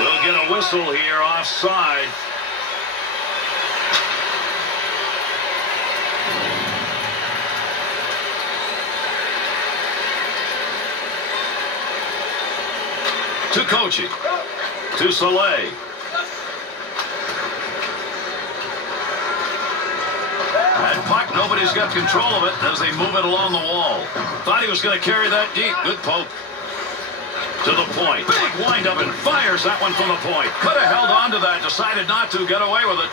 We'll get a whistle here offside. To Kochi. To Soleil. That puck, nobody's got control of it as they move it along the wall. Thought he was going to carry that deep. Good poke. To the point. Big windup and fires that one from the point. Could have held on to that. Decided not to. Get away with it.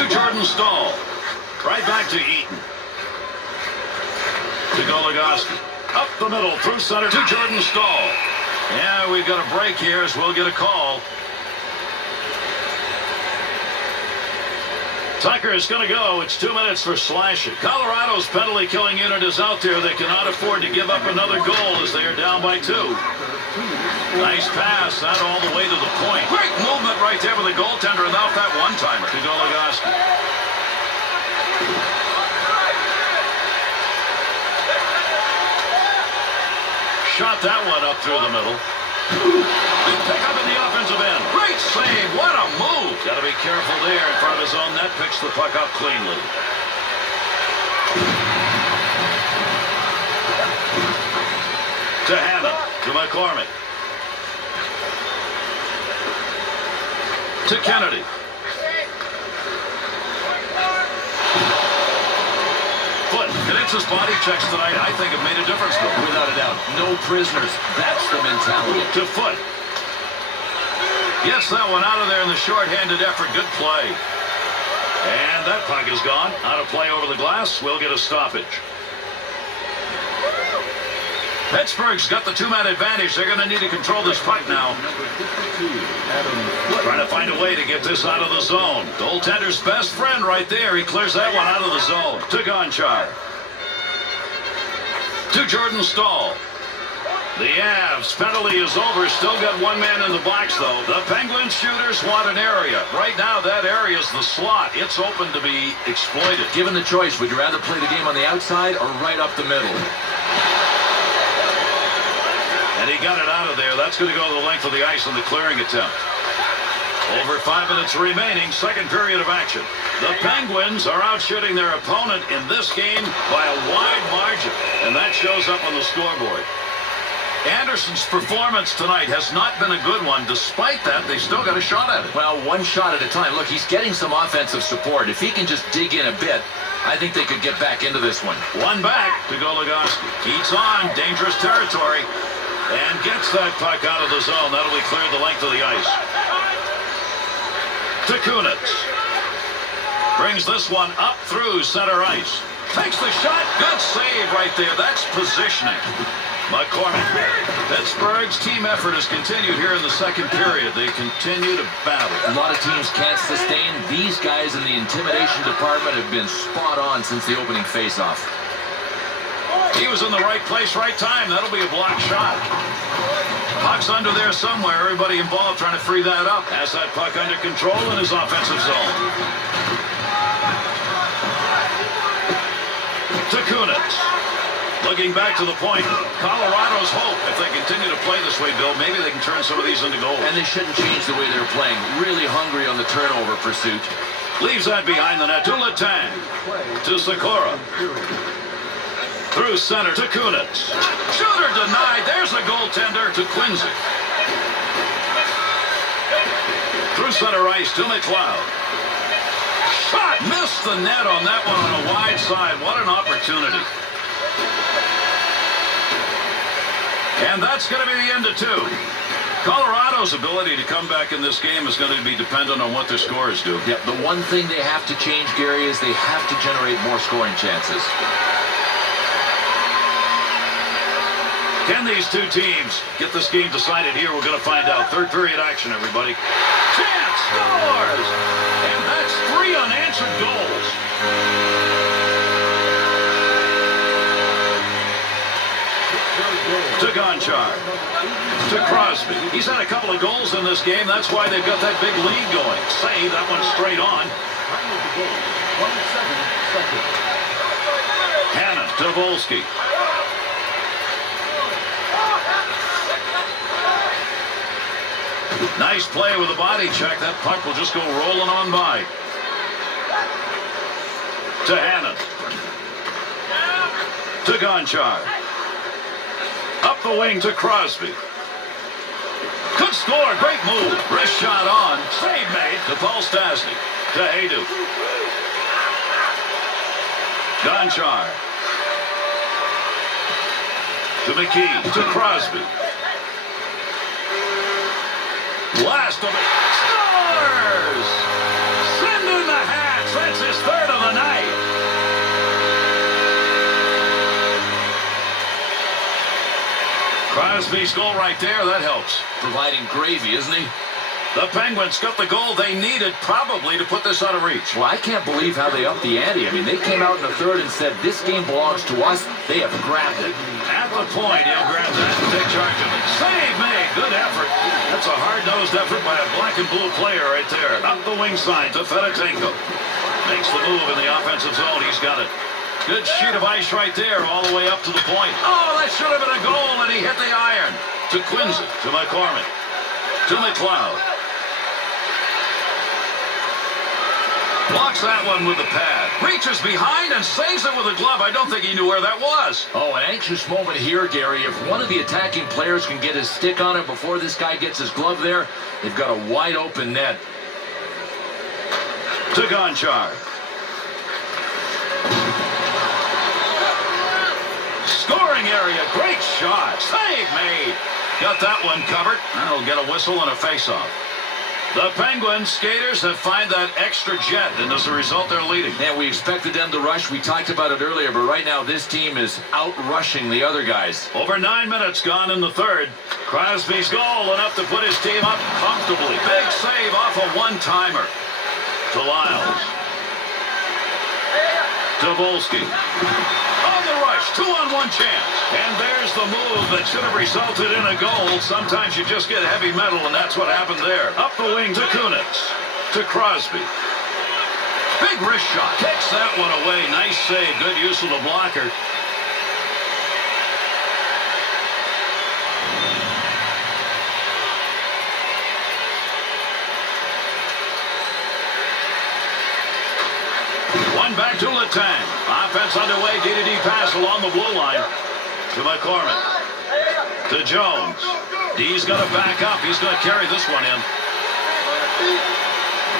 To Jordan Staal. Right back to Eaton. To Goligoski. Up the middle. Through center to Jordan Staal. Yeah, we've got a break here as we'll get a call. Tucker is going to go. It's 2 minutes for slashing. Colorado's penalty killing unit is out there. They cannot afford to give up another goal as they are down by 2. Nice pass. That all the way to the point. Great movement right there with the goaltender without that one-timer. To Goligoski. Shot that one up through the middle. Big pick up in the offensive end. Great save. What a move. Got to be careful there in front of his own net. Picks the puck up cleanly. To Hammond. To McCormick. To Kennedy. Foot. Knitz's body checks tonight, I think, have made a difference, though. Without a doubt. No prisoners. That's the mentality. To Foot. Gets that one out of there in the short-handed effort. Good play. And that puck is gone. Out of play over the glass. We'll get a stoppage. Pittsburgh's got the two-man advantage. They're going to need to control this puck now. Trying to find a way to get this out of the zone. Goaltender's best friend right there. He clears that one out of the zone. To Gonchar. To Jordan Staal. The Avs penalty is over. Still got one man in the box, though. The Penguins shooters want an area. Right now, that area is the slot. It's open to be exploited. Given the choice, would you rather play the game on the outside or right up the middle? And he got it out of there. That's going to go the length of the ice on the clearing attempt. Over 5 minutes remaining, second period of action. The Penguins are out shooting their opponent in this game by a wide margin, and that shows up on the scoreboard. Anderson's performance tonight has not been a good one. Despite that, they still got a shot at it. Well, one shot at a time. Look, he's getting some offensive support. If he can just dig in a bit, I think they could get back into this one. One back to Goligoski. Keats on, dangerous territory, and gets that puck out of the zone. That'll be cleared the length of the ice. To Kunitz. Brings this one up through center ice. Takes the shot. Good save right there. That's positioning. McCormick. Pittsburgh's team effort has continued here in the second period. They continue to battle. A lot of teams can't sustain. These guys in the intimidation department have been spot on since the opening faceoff. He was in the right place, right time. That'll be a blocked shot. Puck's under there somewhere. Everybody involved trying to free that up. Has that puck under control in his offensive zone. To Kunitz. Looking back to the point, Colorado's hope, if they continue to play this way, Bill, maybe they can turn some of these into goals. And they shouldn't change the way they're playing. Really hungry on the turnover pursuit. Leaves that behind the net to Letang. To Sakura. Through center to Kunitz. Shooter denied. There's a goaltender to Quincy. Through center ice to McLeod. Shot. Missed the net on that one on a wide side. What an opportunity. And that's going to be the end of two. Colorado's ability to come back in this game is going to be dependent on what their scorers do. Yep, the one thing they have to change, Gary, is they have to generate more scoring chances. Can these two teams get this game decided here? We're going to find out. Third period action, everybody. Chance scores! And that's 3 unanswered goals. To Gonchar. To Crosby. He's had a couple of goals in this game. That's why they've got that big lead going. Save that one straight on. Hanna to Volsky. Nice play with a body check. That puck will just go rolling on by. To Hanna. To Gonchar. Up the wing to Crosby. Could score. Great move. Wrist shot on. Save made to Paul Stastny. To Haydu. Gonchar. To McKee. To Crosby. Blast of it. Scores! Send in the hats. That's his third of the night. Crosby's goal right there, that helps. Providing gravy, isn't he? The Penguins got the goal they needed probably to put this out of reach. Well, I can't believe how they upped the ante. I mean, they came out in the third and said, this game belongs to us. They have grabbed it. At the point, he'll grab that and take charge of it. Save made. Good effort. That's a hard-nosed effort by a black and blue player right there. Up the wing side to Fedotenko. Makes the move in the offensive zone. He's got it. Good sheet of ice right there all the way up to the point. Oh, that should have been a goal, and he hit the iron. To Quincy, to McCormick, to McLeod. Blocks that one with the pad. Reaches behind and saves it with a glove. I don't think he knew where that was. Oh, an anxious moment here, Gary. If one of the attacking players can get his stick on it before this guy gets his glove there, they've got a wide open net. To Gonchar. Scoring area, great shot. Save made. Got that one covered. That'll get a whistle and a face-off. The Penguins skaters have found that extra jet, and as a result, they're leading. Yeah, we expected them to rush. We talked about it earlier, but right now this team is out-rushing the other guys. Over 9 minutes gone in the third. Crosby's goal enough to put his team up comfortably. Big save off a one-timer. To Lyles. To Volsky. On the rush, 2-on-1 chance. And there's the move that should have resulted in a goal. Sometimes you just get heavy metal, and that's what happened there. Up the wing to Kunitz. To Crosby. Big wrist shot. Takes that one away. Nice save. Good use of the blocker. One back to Letang. Offense underway. D-to-D pass along the blue line to McCormick. To Jones. D's going to back up. He's going to carry this one in.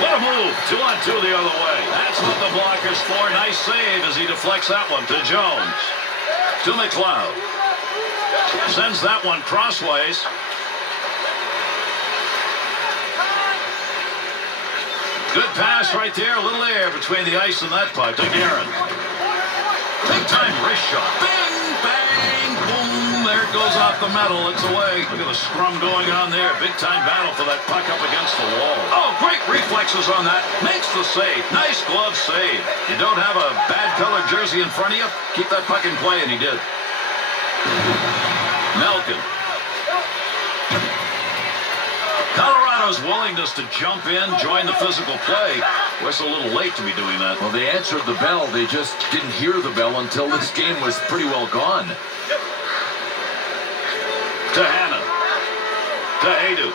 What a move. 2-on-2 the other way. That's what the blocker's for. Nice save as he deflects that one to Jones. To McLeod. Sends that one crossways. Good pass right there. A little air between the ice and that puck to Guerin. Big time wrist shot. Bang, bang, boom. There it goes off the metal. It's away. Look at the scrum going on there. Big time battle for that puck up against the wall. Oh, great reflexes on that. Makes the save. Nice glove save. You don't have a bad colored jersey in front of you? Keep that puck in play, and he did. Malkin. Colorado's willingness to jump in, join the physical play. Was a little late to be doing that. Well, they answered the bell. They just didn't hear the bell until this game was pretty well gone. To Hannon. To Adu.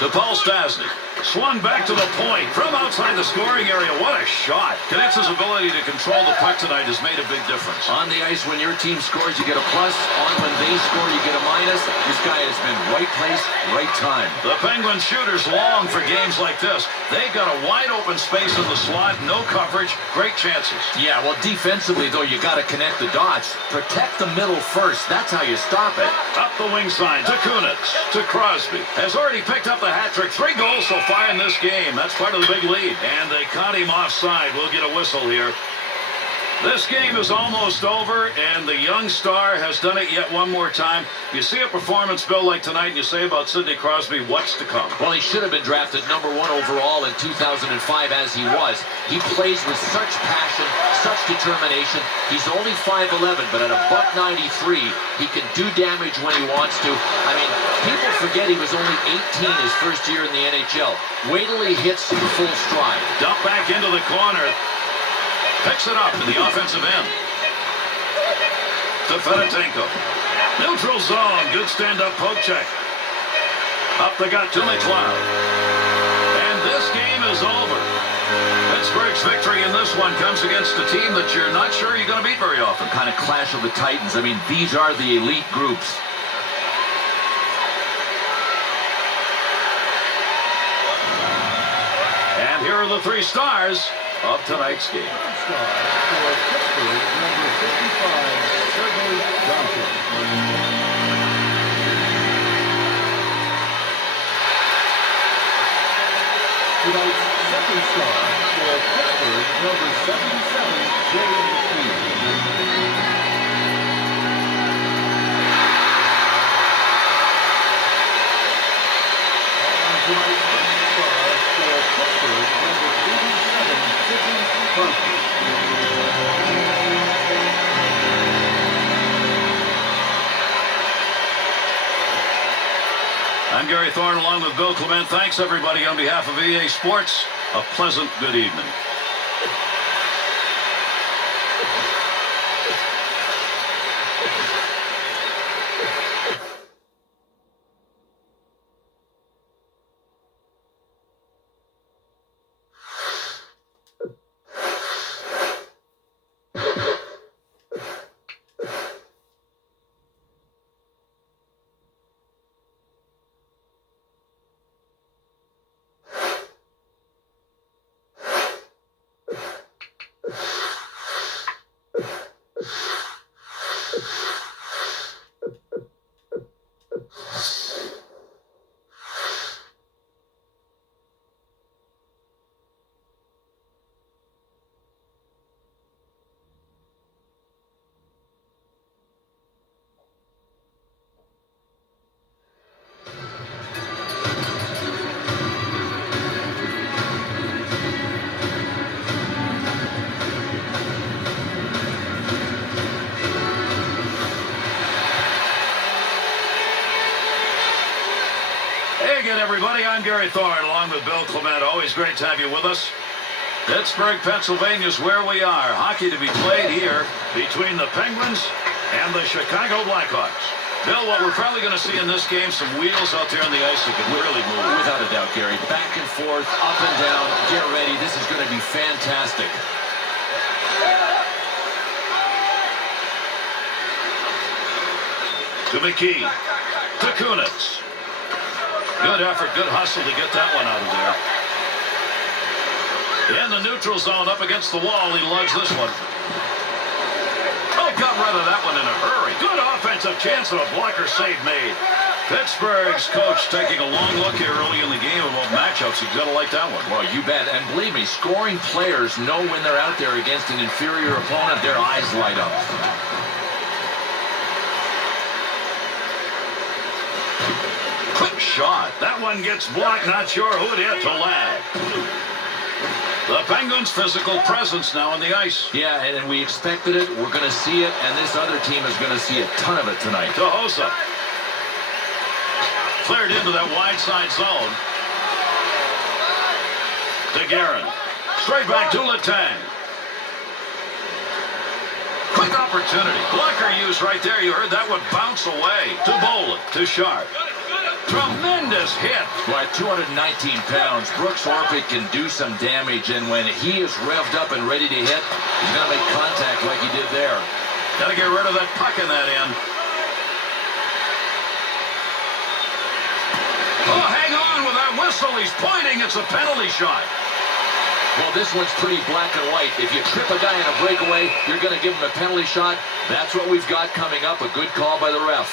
To Paul Stastny. Swung back to the point from outside the scoring area. What a shot. Canucks' ability to control the puck tonight has made a big difference. On the ice, when your team scores, you get a plus. On when they score, you get a minus. This guy has been right place, right time. The Penguins shooters long for games like this. They've got a wide open space in the slot, no coverage, great chances. Yeah, well, defensively, though, you got to connect the dots. Protect the middle first. That's how you stop it. Up the wing side to Kunitz. To Crosby. Has already picked up the hat trick. 3 goals so far in this game. That's part of the big lead. And they caught him offside. We'll get a whistle here. This game is almost over, and the young star has done it yet one more time. You see a performance, Bill, like tonight, and you say about Sidney Crosby, what's to come? Well, he should have been drafted #1 overall in 2005 as he was. He plays with such passion, such determination. He's only 5'11", but at $193, he can do damage when he wants to. I mean, people forget he was only 18 his first year in the NHL. Wait till he hits full stride. Dump back into the corner. Picks it up in the offensive end. To Fedotenko. Neutral zone. Good stand-up poke check. Up the gut to McLeod. And this game is over. Pittsburgh's victory in this one comes against a team that you're not sure you're going to beat very often. Kind of clash of the Titans. I mean, these are the elite groups. And here are the 3 stars of tonight's game. For Pittsburgh, number 55, Sergei Gonchar. Tonight's second star for Pittsburgh, number 77, Jay McKee. And tonight's first star for Pittsburgh, number 87, Sidney Crosby. I'm Gary Thorne along with Bill Clement. Thanks, everybody, on behalf of EA Sports. A pleasant good evening. Again, everybody, I'm Gary Thorne along with Bill Clement. Always great to have you with us. Pittsburgh, Pennsylvania is where we are. Hockey to be played here between the Penguins and the Chicago Blackhawks. Bill, what we're probably going to see in this game, some wheels out there on the ice that can really move. Without a doubt, Gary. Back and forth, up and down. Get ready. This is going to be fantastic. To McKee. To Kunitz. Good effort, good hustle to get that one out of there. In the neutral zone, up against the wall, he lugs this one. Oh, got rid of that one in a hurry. Good offensive chance and a blocker save made. Pittsburgh's coach taking a long look here early in the game about matchups. You've got to like that one. Well, you bet. And believe me, scoring players know when they're out there against an inferior opponent, their eyes light up. Quick shot. That one gets blocked. Not sure who it hit to Ladd. The Penguins' physical presence now on the ice. Yeah, and we expected it. We're going to see it, and this other team is going to see a ton of it tonight. To Hossa. Cleared into that wide side zone. To Guerin. Straight back to Letang. Quick opportunity. Blocker used right there. You heard that one bounce away. To Bolin. To Sharp. Tremendous hit. Well, at 219 pounds, Brooks Orpik can do some damage, and when he is revved up and ready to hit, he's going to make contact like he did there. Got to get rid of that puck in that end. Oh, hang on with that whistle. He's pointing. It's a penalty shot. Well, this one's pretty black and white. If you trip a guy in a breakaway, you're going to give him a penalty shot. That's what we've got coming up. A good call by the ref.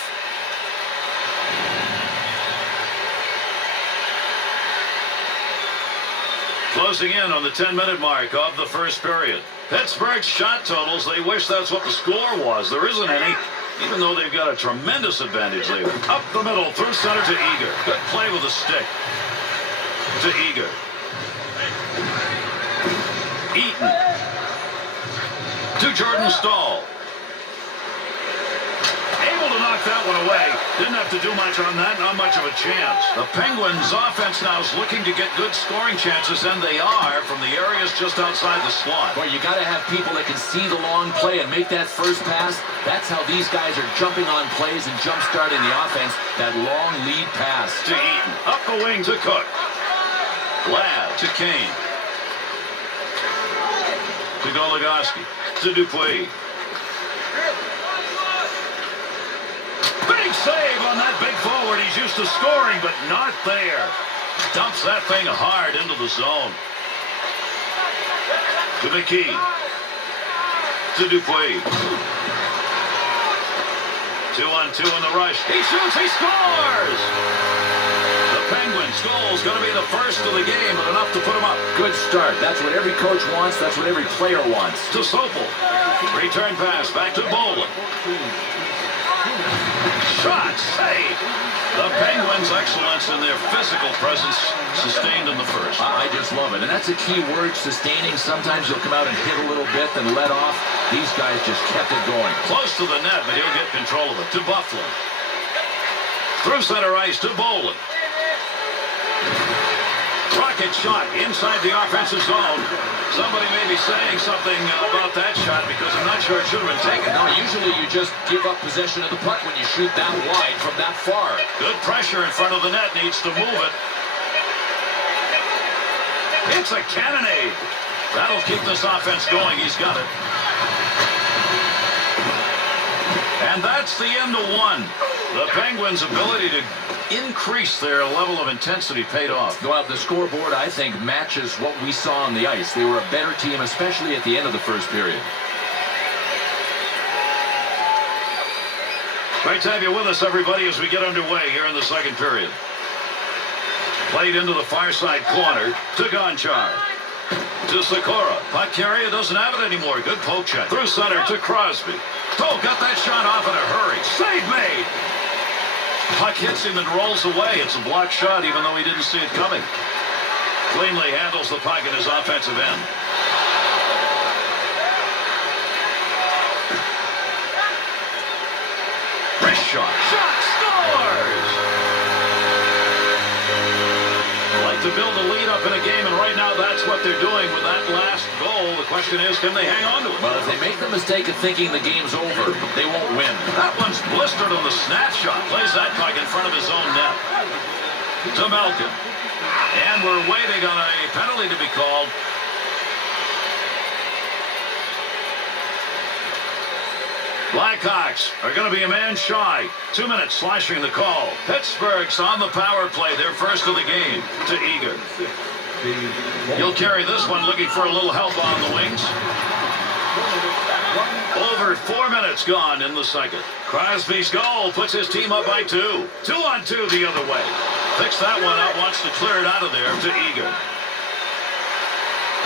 Closing in on the 10-minute mark of the first period. Pittsburgh's shot totals, they wish that's what the score was. There isn't any, even though they've got a tremendous advantage there. Up the middle, through center to Eager. Good play with a stick. To Eager. Eaton. To Jordan Staal. Able to knock that one away. Didn't have to do much on that, not much of a chance. The Penguins' offense now is looking to get good scoring chances, and they are from the areas just outside the slot. Well, you got to have people that can see the long play and make that first pass. That's how these guys are jumping on plays and jump-starting the offense. That long lead pass. To Eaton. Up the wing to Cook. Ladd to Kane. To Goligoski. To Dupuis. Big save on that big forward. He's used to scoring, but not there. Dumps that thing hard into the zone. To McKee. To Dupuis. 2-on-2 in the rush. He shoots, he scores! The Penguins' goal is going to be the first of the game, but enough to put him up. Good start. That's what every coach wants. That's what every player wants. To Sopel. Return pass back to Bolin. Shot, save. The Penguins' excellence in their physical presence sustained in the first. I just love it. And that's a key word, sustaining. Sometimes you'll come out and hit a little bit, then let off. These guys just kept it going. Close to the net, but he'll get control of it. To Bufflin. Through center ice to Bolin. Rocket shot inside the offensive zone. Somebody may be saying something about that shot because I'm not sure it should have been taken. No, usually you just give up possession of the puck when you shoot that wide from that far. Good pressure in front of the net, needs to move it. It's a cannonade. That'll keep this offense going. He's got it. And that's the end of one. The Penguins' ability to increase their level of intensity paid off. Well, the scoreboard, I think, matches what we saw on the ice. They were a better team, especially at the end of the first period. Great to have you with us, everybody, as we get underway here in the second period. Played into the far side corner to Gonchar. To Sikora. Puck carrier doesn't have it anymore. Good poke check. Through center to Crosby. Oh, got that shot off in a hurry. Save made. Puck hits him and rolls away. It's a blocked shot, even though he didn't see it coming. Cleanly handles the puck in his offensive end. Wrist shot. Shot scores! Like to build a lead up in a game, and right now that's what they're doing with that last goal. The question is, can they hang on to it? Well, if they make the mistake of thinking the game's over, they won't win. That one's blistered on the snapshot. Plays that puck in front of his own net. To Malkin. And we're waiting on a penalty to be called. Blackhawks are going to be a man shy. 2 minutes slashing the call. Pittsburgh's on the power play. Their first of the game to Eager. He'll carry this one, looking for a little help on the wings. Over 4 minutes gone in the second. Crosby's goal puts his team up by 2. 2-on-2 the other way. Picks that one up, wants to clear it out of there to Eager.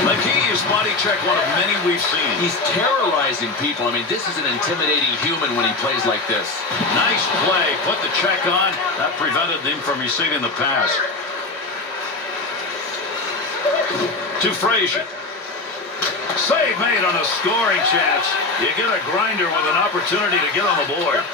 McKee's body check, one of many we've seen. He's terrorizing people. I mean, this is an intimidating human when he plays like this. Nice play. Put the check on. That prevented him from receiving the pass. To Frazier. Save made on a scoring chance. You get a grinder with an opportunity to get on the board.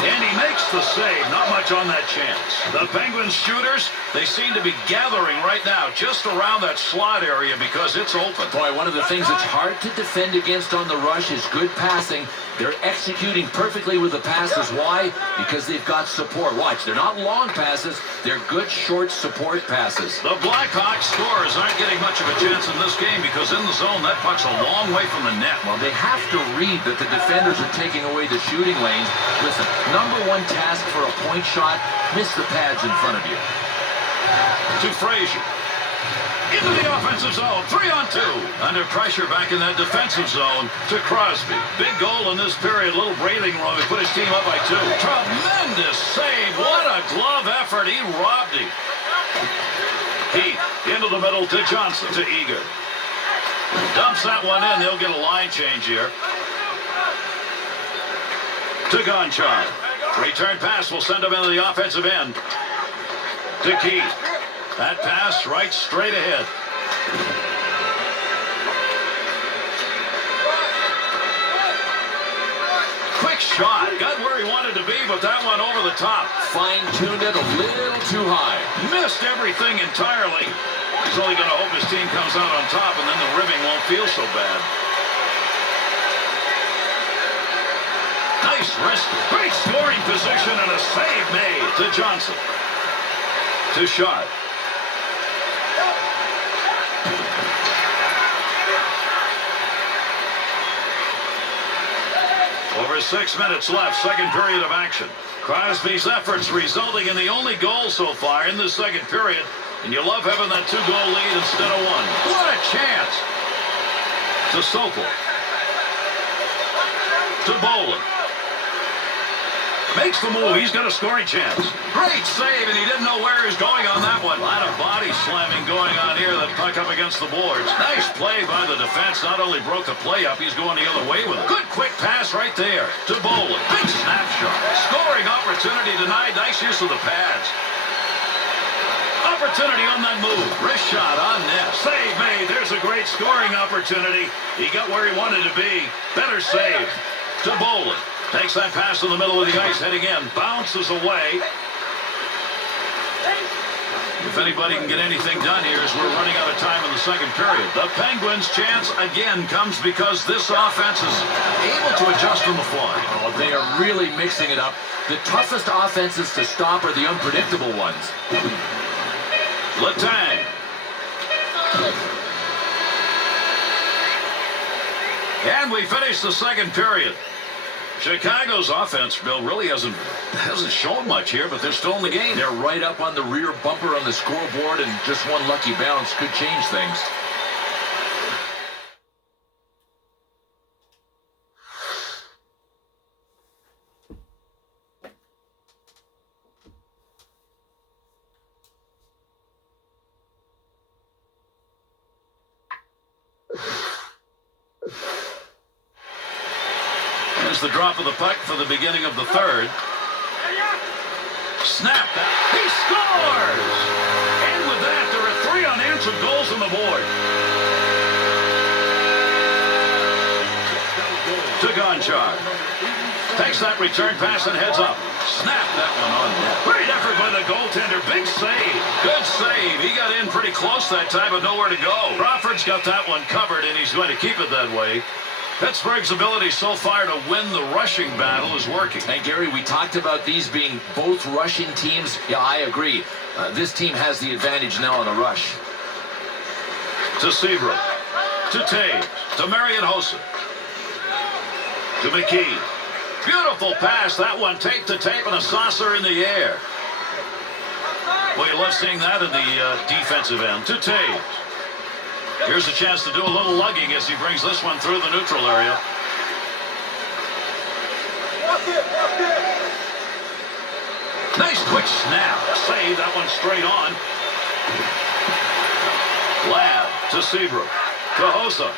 And he makes the save. Not much on that chance. The Penguins shooters, they seem to be gathering right now just around that slot area because it's open. Boy, one of the things that's hard to defend against on the rush is good passing. They're executing perfectly with the passes. Why? Because they've got support. Watch, they're not long passes. They're good, short support passes. The Blackhawks scorers aren't getting much of a chance in this game because in the zone, that puck's a long way from the net. Well, they have to read that the defenders are taking away the shooting lanes. Listen, number one task for a point shot, miss the pads in front of you. To Frazier. Into the offensive zone. 3-on-2. Under pressure back in that defensive zone to Crosby. Big goal in this period. Little breathing room. He put his team up by 2. Tremendous save. What a glove effort. He robbed him. Heath into the middle to Johnson. To Eager. Dumps that one in. They'll get a line change here. To Gonchar. Return pass will send him into the offensive end. To Keith. That pass right straight ahead. Quick shot. Got where he wanted to be, but that one over the top. Fine-tuned it a little too high. Missed everything entirely. He's only going to hope his team comes out on top, and then the ribbing won't feel so bad. Nice wrist. Great scoring position and a save made to Johnson. To Sharp. Over 6 minutes left, second period of action. Crosby's efforts resulting in the only goal so far in the second period. And you love having that 2-goal lead instead of 1. What a chance! To Sokol. To Bolin. Makes the move. He's got a scoring chance. Great save, and he didn't know where he was going on that one. A lot of body slamming going on here. That puck up against the boards. Nice play by the defense. Not only broke the play up, he's going the other way with it. Good quick pass right there to Bolin. Big snapshot. Scoring opportunity denied. Nice use of the pads. Opportunity on that move. Wrist shot on net. Save made. There's a great scoring opportunity. He got where he wanted to be. Better save to Bolin. Takes that pass in the middle of the ice, heading in. Bounces away. If anybody can get anything done here as we're running out of time in the second period. The Penguins' chance again comes because this offense is able to adjust on the fly. Oh, they are really mixing it up. The toughest offenses to stop are the unpredictable ones. Letang. And we finish the second period. Chicago's offense, Bill, really hasn't shown much here, but they're still in the game. They're right up on the rear bumper on the scoreboard, and just one lucky bounce could change things. There's the drop of the puck for the beginning of the third. Snap that. He scores! And with that, there are 3 unanswered goals on the board. To Gonchar. Takes that return pass and heads up. Snap that one on net. Great effort by the goaltender. Big save. Good save. He got in pretty close that time, but nowhere to go. Crawford's got that one covered, and he's going to keep it that way. Pittsburgh's ability so far to win the rushing battle is working. And Gary, we talked about these being both rushing teams. Yeah, I agree. This team has the advantage now on the rush. To Seabrook. To Taves. To Marion Hossa. To McKee. Beautiful pass. That one tape to tape and a saucer in the air. Well, you love seeing that in the defensive end. To Tate. Here's a chance to do a little lugging as he brings this one through the neutral area. Nice quick snap. Save that one straight on. Ladd to Seabrook. To Hossa.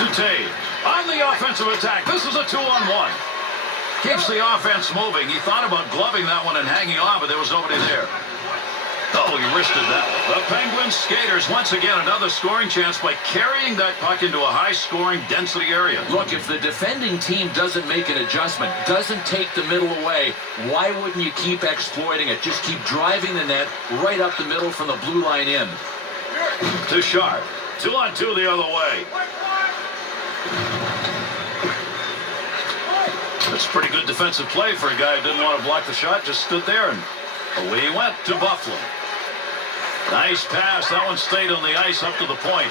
To Tate. On the offensive attack. This is a 2-on-1. Keeps the offense moving. He thought about gloving that one and hanging on, but there was nobody there. Oh, he wristed that one. The Penguins skaters, once again, another scoring chance by carrying that puck into a high-scoring density area. Look, if the defending team doesn't make an adjustment, doesn't take the middle away, why wouldn't you keep exploiting it? Just keep driving the net right up the middle from the blue line in. To Sharp. 2-on-2 the other way. That's pretty good defensive play for a guy who didn't want to block the shot. Just stood there and away he went to Buffalo. Nice pass. That one stayed on the ice up to the point.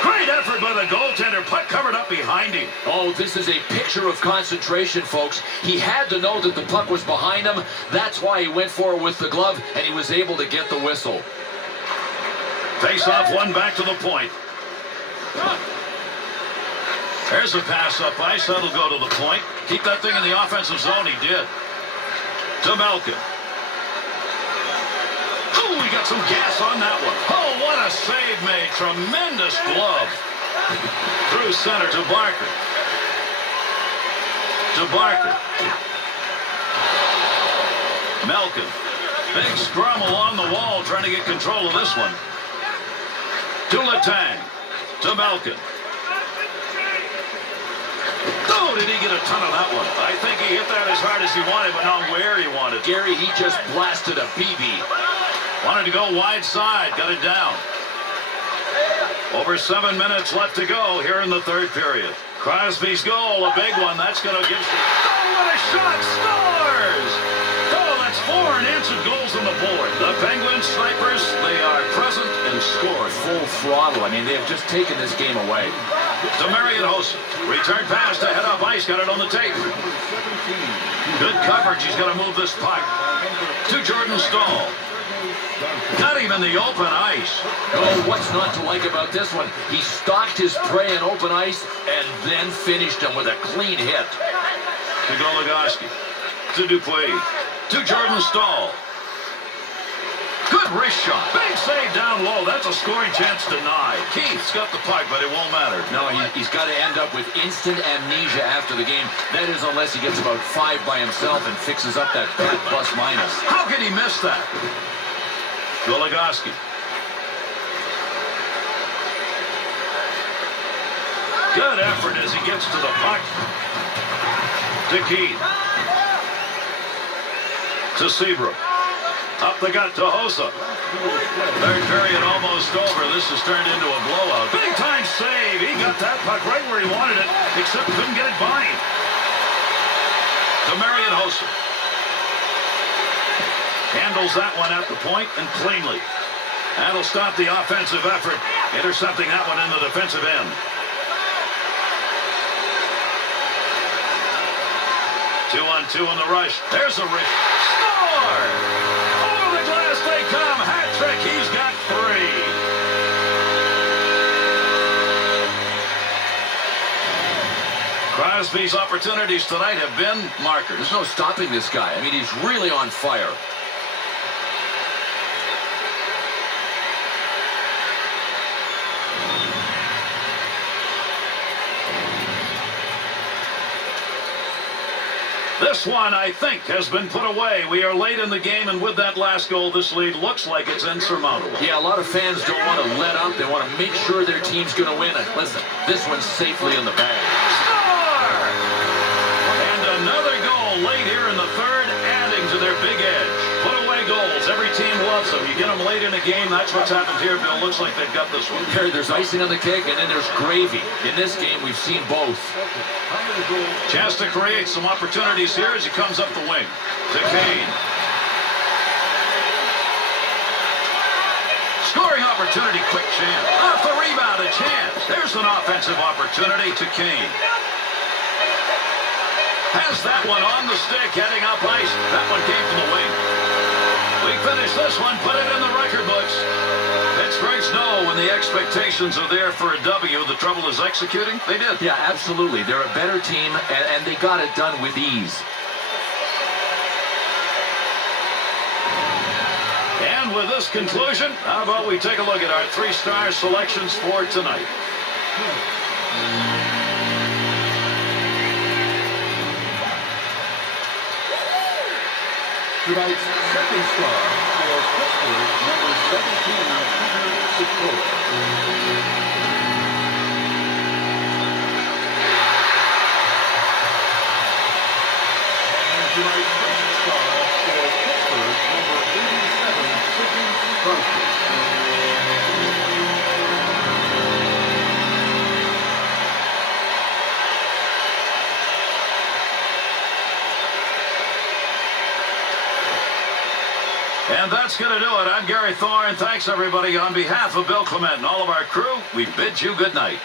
Great effort by the goaltender. Puck covered up behind him. Oh, this is a picture of concentration, folks. He had to know that the puck was behind him. That's why he went for it with the glove, and he was able to get the whistle. Face off one back to the point. There's a pass up ice. That'll go to the point. Keep that thing in the offensive zone. He did. To Malkin. Oh, we got some gas on that one. Oh, what a save made. Tremendous glove. Through center to Barker. To Barker. Malkin. Big scrum along the wall trying to get control of this one. To Letang. To Malkin. Oh, did he get a ton of that one? I think he hit that as hard as he wanted, but not where he wanted. Gary, he just blasted a BB. Wanted to go wide side. Got it down. Over 7 minutes left to go here in the third period. Crosby's goal, a big one. That's going to give... Oh, what a shot! Scores! Oh, that's 4 unanswered goals on the board. The Penguins snipers, they are present and scored. Full throttle. I mean, they have just taken this game away. To Marion Hossa. Return pass to head up ice. Got it on the tape. Good coverage. He's got to move this puck. To Jordan Staal. Not even the open ice. Oh, what's not to like about this one? He stalked his prey in open ice and then finished him with a clean hit. To Goligoski. To Dupuis. To Jordan Staal. Good wrist shot. Big save down low. That's a scoring chance denied. Keith's got the puck, but it won't matter. No, he's got to end up with instant amnesia after the game. That is, unless he gets about 5 by himself and fixes up that bad plus minus. How can he miss that? Goligoski. Good effort as he gets to the puck. To Keith. To Seabrook. Up the gut to Hossa. Third period almost over. This has turned into a blowout. Big time save. He got that puck right where he wanted it, except couldn't get it by him. To Marion Hossa. Handles that one at the point and cleanly. That'll stop the offensive effort, intercepting that one in the defensive end. 2-on-2 in the rush. There's a wrist. Score! Over the glass they come. Hat trick. He's got 3. Crosby's opportunities tonight have been markers. There's no stopping this guy. I mean, he's really on fire. This one, I think, has been put away. We are late in the game, and with that last goal, this lead looks like it's insurmountable. Yeah, a lot of fans don't want to let up. They want to make sure their team's going to win. And listen, this one's safely in the bag. Score! And another goal late here in the third, adding to their big edge. Put away goals. Every team loves them. You get them late in a game, that's what's happened here, Bill. Looks like they've got this one. There's icing on the cake, and then there's gravy. In this game, we've seen both. Chance to create some opportunities here as he comes up the wing. To Kane. Scoring opportunity, quick chance. Off the rebound, a chance. There's an offensive opportunity to Kane. Has that one on the stick, heading up ice. That one came from the wing. We finish this one, put it in the record books. Pittsburgh's know when the expectations are there for a W. The trouble is executing. They did. Yeah, absolutely. They're a better team, and they got it done with ease. And with this conclusion, how about we take a look at our three-star selections for tonight. Tonight's second star for Pittsburgh, number 17, Peter Sikola. And tonight's first star for Pittsburgh, number 87, Sidney Crosby. And that's going to do it. I'm Gary Thorne. Thanks, everybody. On behalf of Bill Clement and all of our crew, we bid you good night.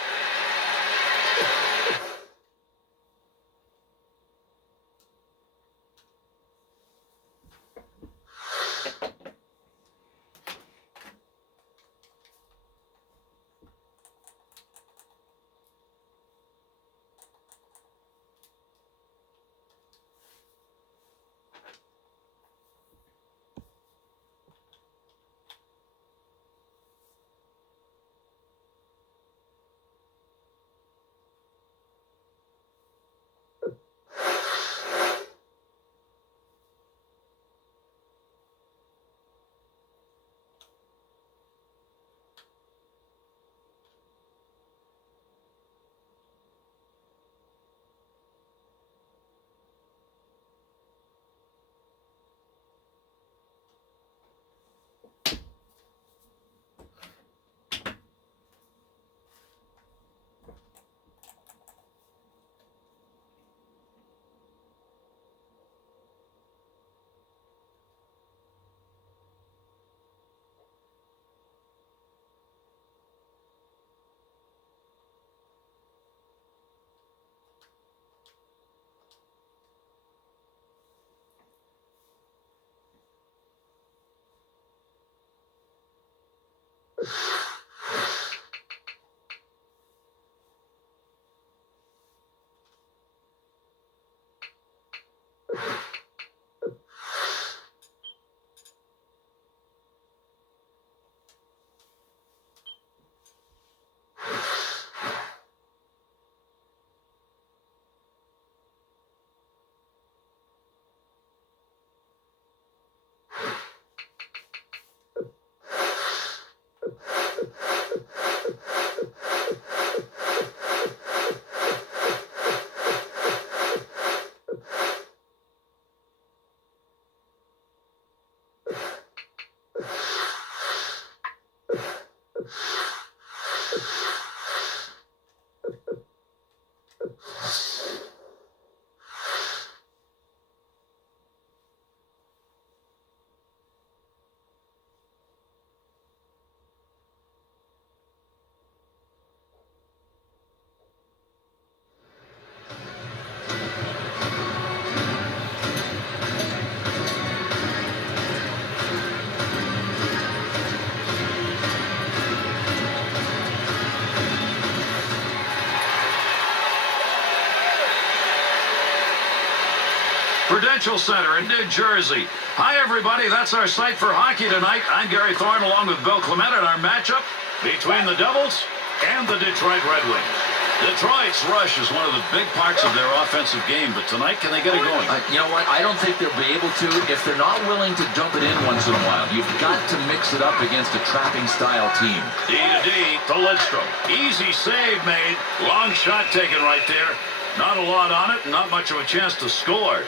Prudential Center in New Jersey. Hi, everybody. That's our site for hockey tonight. I'm Gary Thorne along with Bill Clement and our matchup between the Devils and the Detroit Red Wings. Detroit's rush is one of the big parts of their offensive game, but tonight, can they get it going? You know what? I don't think they'll be able to if they're not willing to dump it in once in a while. You've got to mix it up against a trapping-style team. D to D to Lidstrom. Easy save made. Long shot taken right there. Not a lot on it, not much of a chance to score.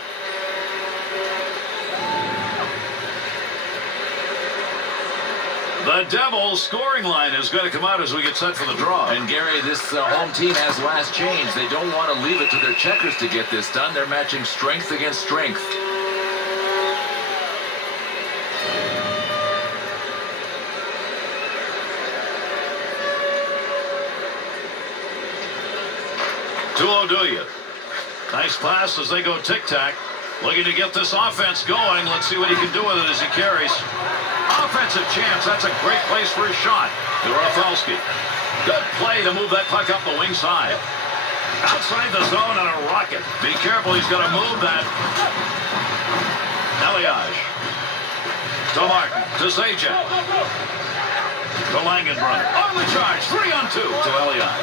The Devils' scoring line is going to come out as we get set for the draw. And Gary, this home team has last change. They don't want to leave it to their checkers to get this done. They're matching strength against strength. Tuloduya. Nice pass as they go tic-tac. Looking to get this offense going. Let's see what he can do with it as he carries. Offensive chance. That's a great place for a shot. To Rafalski. Good play to move that puck up the wing side. Outside the zone and a rocket. Be careful. He's going to move that. Elias. To Martin. To Zajac. To Langenbrunner. On the charge. 3-on-2 to Elias.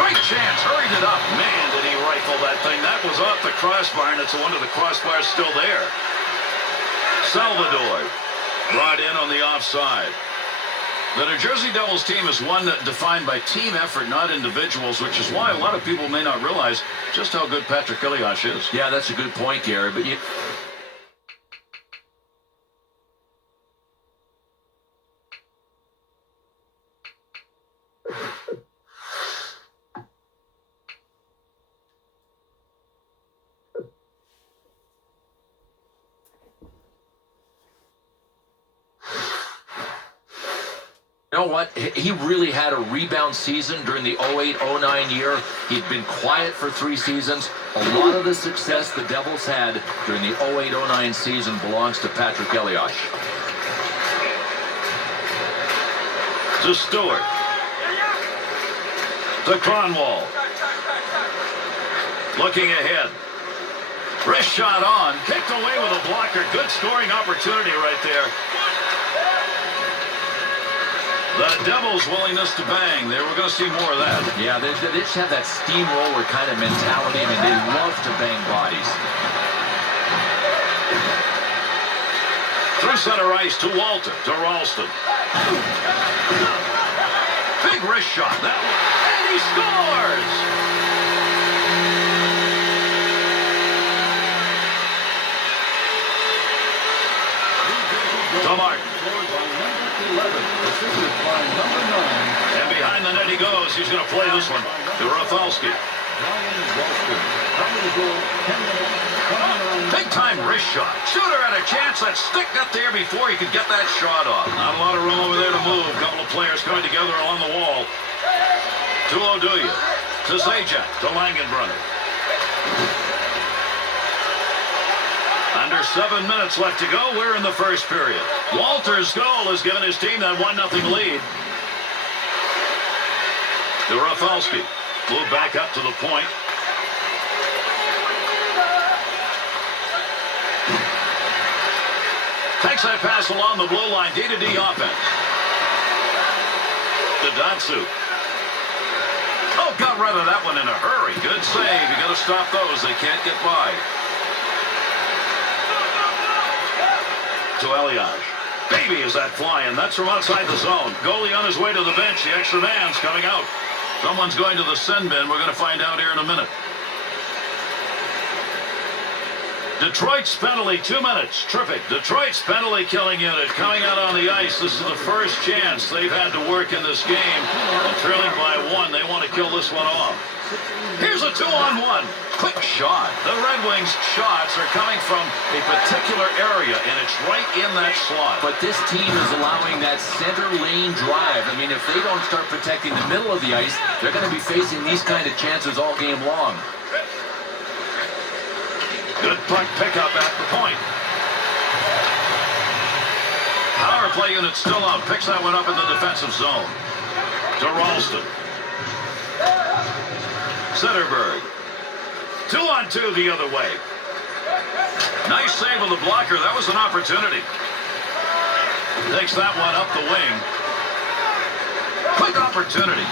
Great chance. Hurried it up. Man, did he rifle that thing. That was off the crossbar, and it's a wonder the crossbar's still there. Salvador. Brought in on the offside. The New Jersey Devils team is one defined by team effort, not individuals, which is why a lot of people may not realize just how good Patrick Elias is. Yeah, that's a good point, Gary. But you... You know what? He really had a rebound season during the 08-09 year. He'd been quiet for 3 seasons. A lot of the success the Devils had during the 08-09 season belongs to Patrick Elias. To Stewart. To Cronwall. Looking ahead. Wrist shot on. Kicked away with a blocker. Good scoring opportunity right there. The Devils' willingness to bang. We're going to see more of that. Yeah, they just have that steamroller kind of mentality. I mean, they love to bang bodies. Through center ice to Walter, to Ralston. Big wrist shot. That one. And he scores! To Martin. And behind the net he goes. He's going to play this one to Rafalski. Big time wrist shot. Shooter had a chance. That stick got there before he could get that shot off. Not a lot of room over there to move. A couple of players coming together along the wall. To Oduya. To Zajac. To Langenbrunner. Under 7 minutes left to go. We're in the first period. Walter's goal has given his team that 1-0 lead. To Rafalski. Moved back up to the point. Takes that pass along the blue line. D-to-D offense. To Datsu. Oh, got rid of that one in a hurry. Good save. You got to stop those. They can't get by. To Elias. Baby, is that flying. That's from outside the zone. Goalie on his way to the bench. The extra man's coming out. Someone's going to the send bin. We're going to find out here in a minute. Detroit's penalty, 2 minutes. Terrific. Detroit's penalty killing unit coming out on the ice. This is the first chance they've had to work in this game. And trailing by 1, they want to kill this one off. Here's a 2-on-1. Quick shot. The Red Wings' shots are coming from a particular area, and it's right in that slot. But this team is allowing that center lane drive. I mean, if they don't start protecting the middle of the ice, they're going to be facing these kind of chances all game long. Good puck pickup at the point. Power play unit still up. Picks that one up in the defensive zone. To Ralston. Zetterberg. 2-on-2 the other way. Nice save of the blocker. That was an opportunity. Takes that one up the wing. Quick opportunity.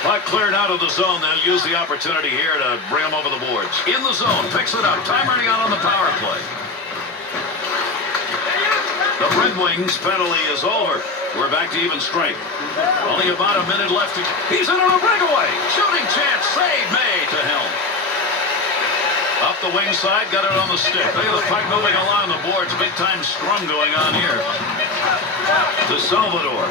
Puck cleared out of the zone. They'll use the opportunity here to bring them over the boards. In the zone. Picks it up. Time running out on the power play. The Red Wings penalty is over. We're back to even strength. Only about a minute left. He's in on a breakaway. Shooting chance. Save made to Helm. Up the wing side. Got it on the stick. Look at the puck moving along the boards. Big time scrum going on here. To Salvador.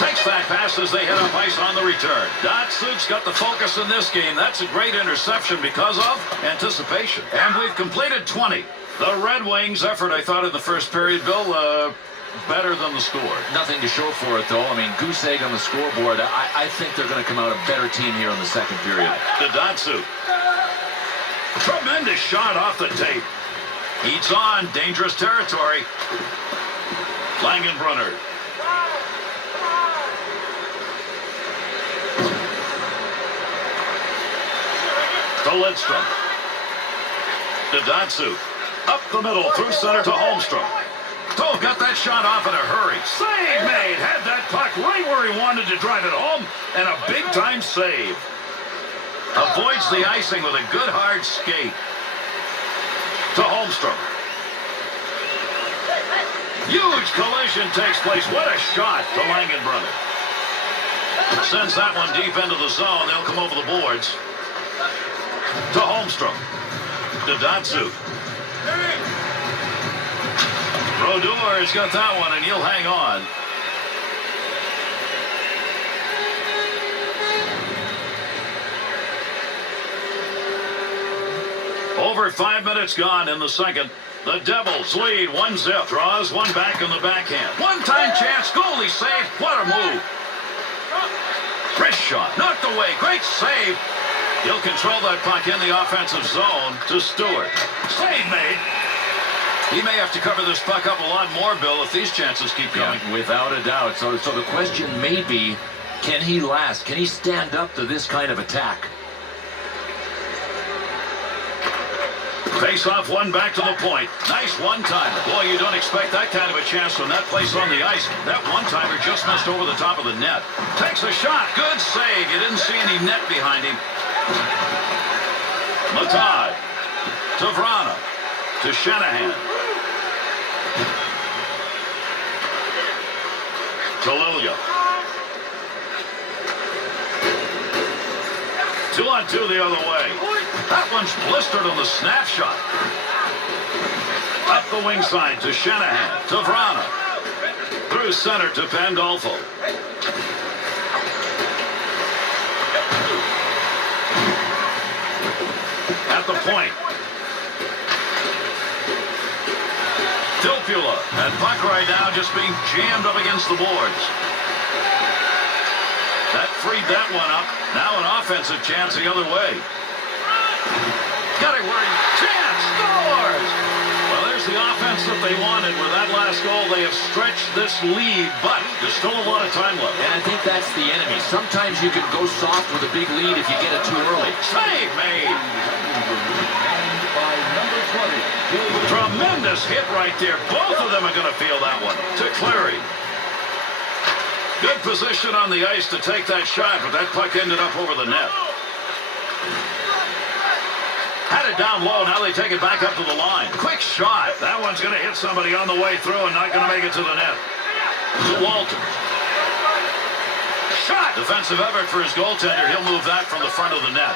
Takes that pass as they head up ice on the return. Datsyuk's got the focus in this game. That's a great interception because of anticipation. And we've completed 20. The Red Wings' effort, I thought, in the first period, Bill, better than the score. Nothing to show for it, though. I mean, goose egg on the scoreboard. I think they're going to come out a better team here in the second period. Dadatsu. Tremendous shot off the tape. Heats on. Dangerous territory. Langenbrunner. To Lidstrom. Dadatsu. Up the middle, through center to Holmstrom. Oh, got that shot off in a hurry. Save made. Had that puck right where he wanted to drive it home, and a big-time save. Avoids the icing with a good hard skate. To Holmstrom. Huge collision takes place. What a shot to Langenbrunner. Sends that one deep into the zone. They'll come over the boards. To Holmstrom. Dadatsu. Brodeur has got that one, and he'll hang on. Over 5 minutes gone in the second. The Devils lead 1-0. Draws one back in the backhand. One-time chance. Goalie save. What a move. Wrist shot. Knocked away. Great save. He'll control that puck in the offensive zone to Stewart. Save made. He may have to cover this puck up a lot more, Bill, if these chances keep coming. Yeah, without a doubt. So the question may be, can he last? Can he stand up to this kind of attack? Face-off one back to the point. Nice one-timer. Boy, you don't expect that kind of a chance from that place on the ice. That one-timer just missed over the top of the net. Takes a shot. Good save. You didn't see any net behind him. Matad. To Vrana. To Shanahan. To Lilia. 2-on-2 the other way. That one's blistered on the snap shot. Up the wing side to Shanahan. To Vrana. Through center to Pandolfo. At the point. Tilpula. And puck right now just being jammed up against the boards. That freed that one up. Now an offensive chance the other way. Got it where he... Chance! Scores! Well, there's the offense that they wanted. With that last goal, they have stretched this lead, but there's still a lot of time left. And I think that's the enemy. Sometimes you can go soft with a big lead if you get it too early. Save made! And by number 20, Tremendous hit right there. Both of them are going to feel that one. To Cleary. Good position on the ice to take that shot, but that puck ended up over the net. Had it down low. Now they take it back up to the line. Quick shot. That one's going to hit somebody on the way through and not going to make it to the net. To Walton. Shot. Defensive effort for his goaltender. He'll move that from the front of the net.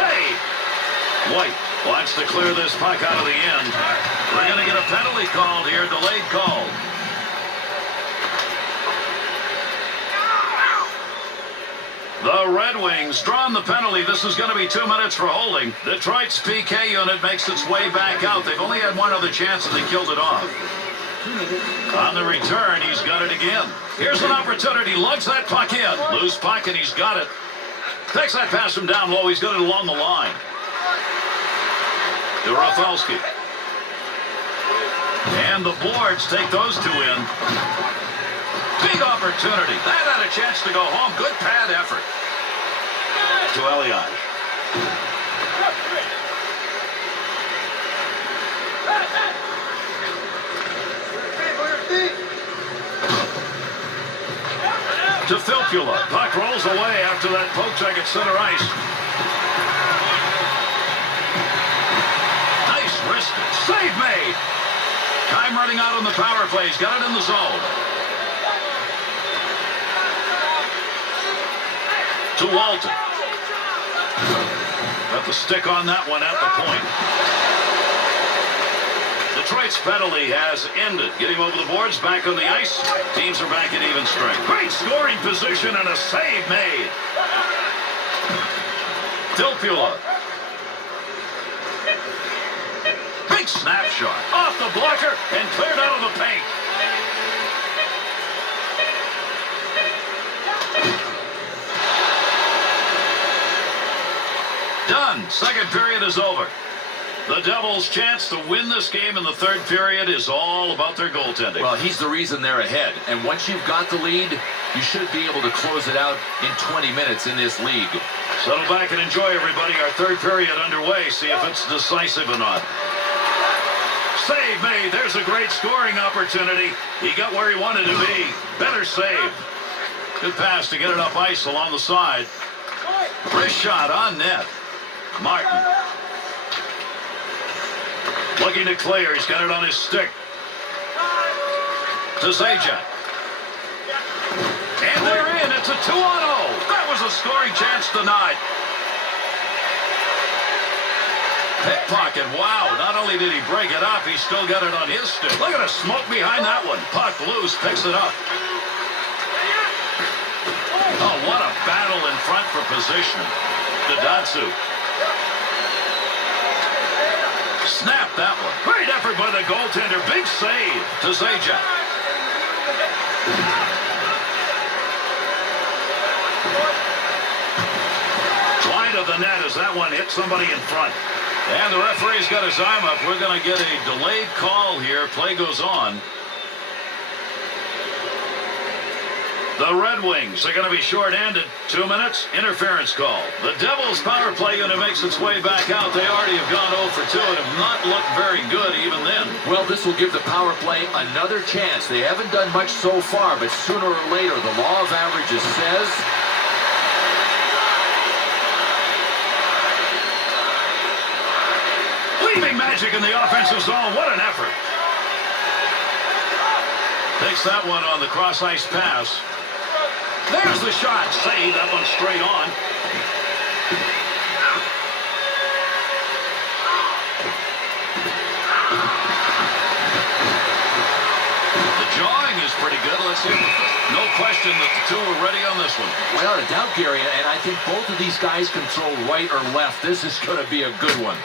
Save. White wants to clear this puck out of the end. We're going to get a penalty called here. Delayed call. The Red Wings drawn the penalty. This is going to be 2 minutes for holding. Detroit's PK unit makes its way back out. They've only had one other chance and they killed it off. On the return, he's got it again. Here's an opportunity. Lugs that puck in. Loose puck and he's got it. Takes that pass from down low. He's got it along the line. To Rafalski. And the boards take those two in. Big opportunity. That had a chance to go home. Good pad effort. To Elias. To Filppula. Puck rolls away after that poke check at center ice. Nice wrist. Save made. Time running out on the power play. He's got it in the zone. To Walton. Got the stick on that one at the point. Detroit's penalty has ended. Getting over the boards, back on the ice. Teams are back at even strength. Great scoring position and a save made. Tilpula. Big snapshot. Off the blocker and cleared out of the paint. Done. Second period is over. The Devils' chance to win this game in the third period is all about their goaltending. Well, he's the reason they're ahead. And once you've got the lead, you should be able to close it out in 20 minutes in this league. Settle back and enjoy, everybody. Our third period underway. See if it's decisive or not. Save made. There's a great scoring opportunity. He got where he wanted to be. Better save. Good pass to get it up ice along the side. Wrist shot on net. Martin. Looking to clear. He's got it on his stick. To Zajac. And they're in. It's a 2-on-0. That was a scoring chance denied. Pickpocket. Wow. Not only did he break it up, he still got it on his stick. Look at the smoke behind that one. Puck loose. Picks it up. Oh, what a battle in front for position. Dadatsu. Snap that one. Great effort by the goaltender. Big save to Zajac. Wide of the net as that one hit somebody in front. And the referee's got his arm up. We're going to get a delayed call here. Play goes on. The Red Wings are going to be short-handed. 2 minutes, interference call. The Devils' power play unit makes its way back out. They already have gone 0 for 2 and have not looked very good even then. Well, this will give the power play another chance. They haven't done much so far, but sooner or later, the law of averages says... Leaving magic in the offensive zone. What an effort. Takes that one on the cross-ice pass. There's the shot. Save that one straight on. The jawing is pretty good. Let's see. No question that the two are ready on this one. Without a doubt, Gary, and I think both of these guys can throw right or left. This is going to be a good one.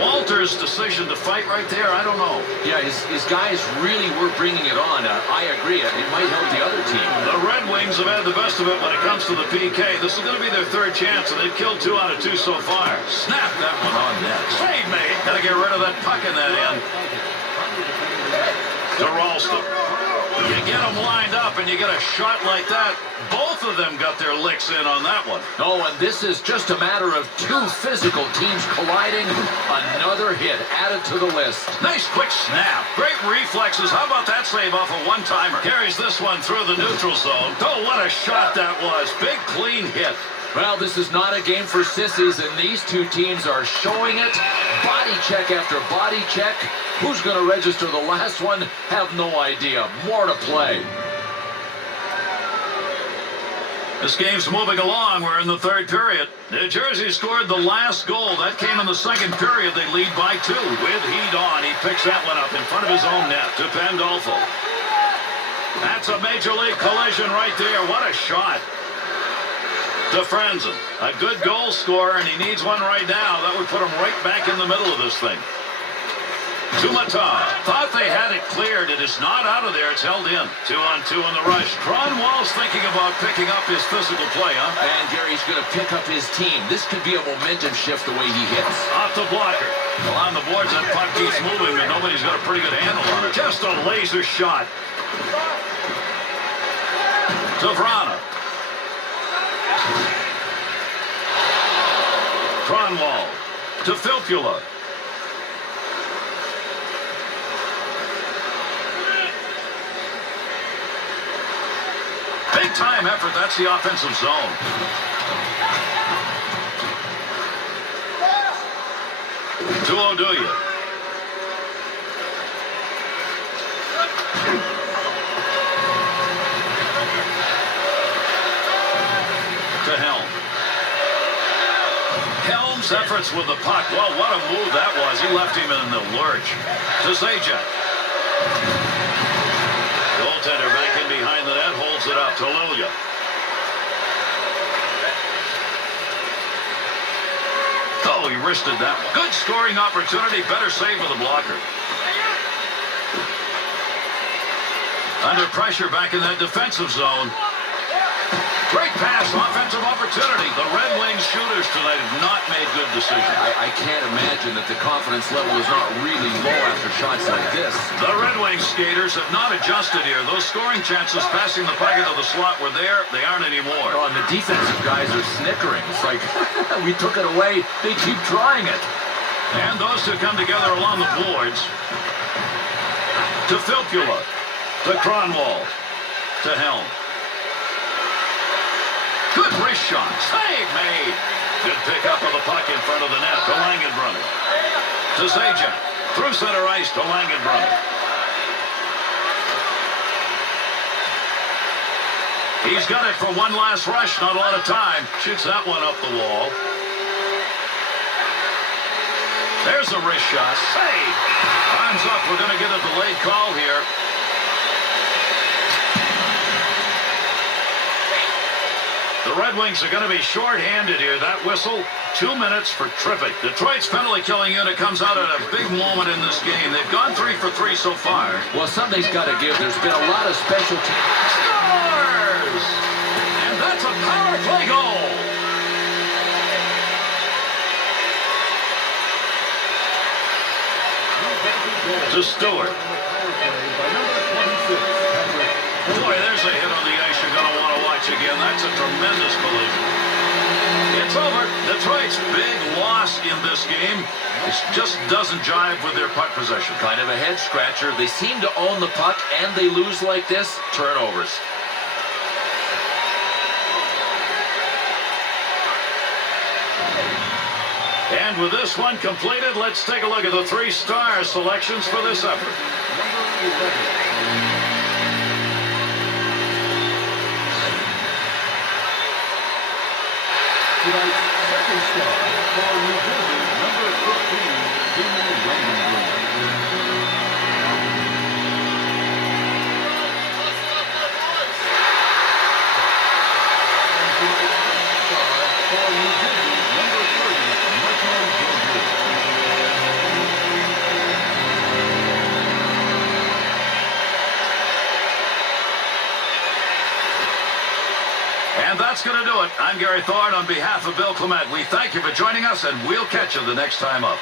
Walter's decision to fight right there, I don't know. Yeah, his guys really were bringing it on. I agree. It might help the other team. The Red Wings have had the best of it when it comes to the PK. This is going to be their third chance, and they've killed 2 out of 2 so far. Snap that one on net. Save made. Got to get rid of that puck in that end. To Ralston. You get them lined up, and you get a shot like that. Both of them got their licks in on that one. Oh, and this is just a matter of 2 physical teams colliding. Another hit added to the list. Nice quick snap. Great reflexes. How about that save off a one-timer? Carries this one through the neutral zone. Oh, what a shot that was. Big, clean hit. Well, this is not a game for sissies, and these two teams are showing it. Body check after body check. Who's going to register the last one? Have no idea. More to play. This game's moving along. We're in the third period. New Jersey scored the last goal. That came in the second period. They lead by 2. With heat on, he picks that one up in front of his own net to Pandolfo. That's a major league collision right there. What a shot. To Franzen. A good goal scorer, and he needs one right now. That would put him right back in the middle of this thing. To Mata. Thought they had it cleared. It is not out of there. It's held in. 2-on-2 on the rush. Cronwall's thinking about picking up his physical play, huh? And Gary's going to pick up his team. This could be a momentum shift the way he hits. Off the blocker. Well, on the boards, that puck keeps moving, but nobody's got a pretty good handle on it. Just a laser shot. To Vrana. Cronwall. To Filppula. Big time effort. That's the offensive zone. To Oduya. To Helm. Helm's efforts with the puck. Well, what a move that was. He left him in the lurch. To Zajac. Goaltender back in behind the net. Holds folds it up to Lilia. Oh, he wristed that. Good scoring opportunity. Better save with the blocker. Under pressure back in that defensive zone. Great pass, offensive opportunity. The Red Wings shooters tonight have not made good decisions. I can't imagine that the confidence level is not really low after shots like this. The Red Wings skaters have not adjusted here. Those scoring chances passing the puck into the slot were there. They aren't anymore. Oh, and the defensive guys are snickering. It's like, we took it away. They keep trying it. And those two come together along the boards. To Filppula. To Kronwall. To Helm. Good wrist shot. Save made. Good pick up of the puck in front of the net to Langenbrunner. To Zajac. Through center ice to Langenbrunner. He's got it for one last rush. Not a lot of time. Shoots that one up the wall. There's a wrist shot. Save. Time's up. We're going to get a delayed call here. The Red Wings are going to be short-handed here. That whistle, 2 minutes for tripping. Detroit's penalty killing unit comes out at a big moment in this game. They've gone 3 for 3 so far. Well, something's got to give. There's been a lot of special teams. Scores! And that's a power play goal. To Stewart. Boy, there's a hit on the ice you're going to want to watch again. That's a tremendous collision. It's over. Detroit's big loss in this game. It just doesn't jive with their puck possession. Kind of a head scratcher. They seem to own the puck, and they lose like this. Turnovers. And with this one completed, let's take a look at the 3-star selections for this effort. Tonight's second star for New Jersey, number 15, Jimmy Langenbrunner. And that's going to do it. I'm Gary Thorne on behalf of Bill Clement. We thank you for joining us, and we'll catch you the next time up.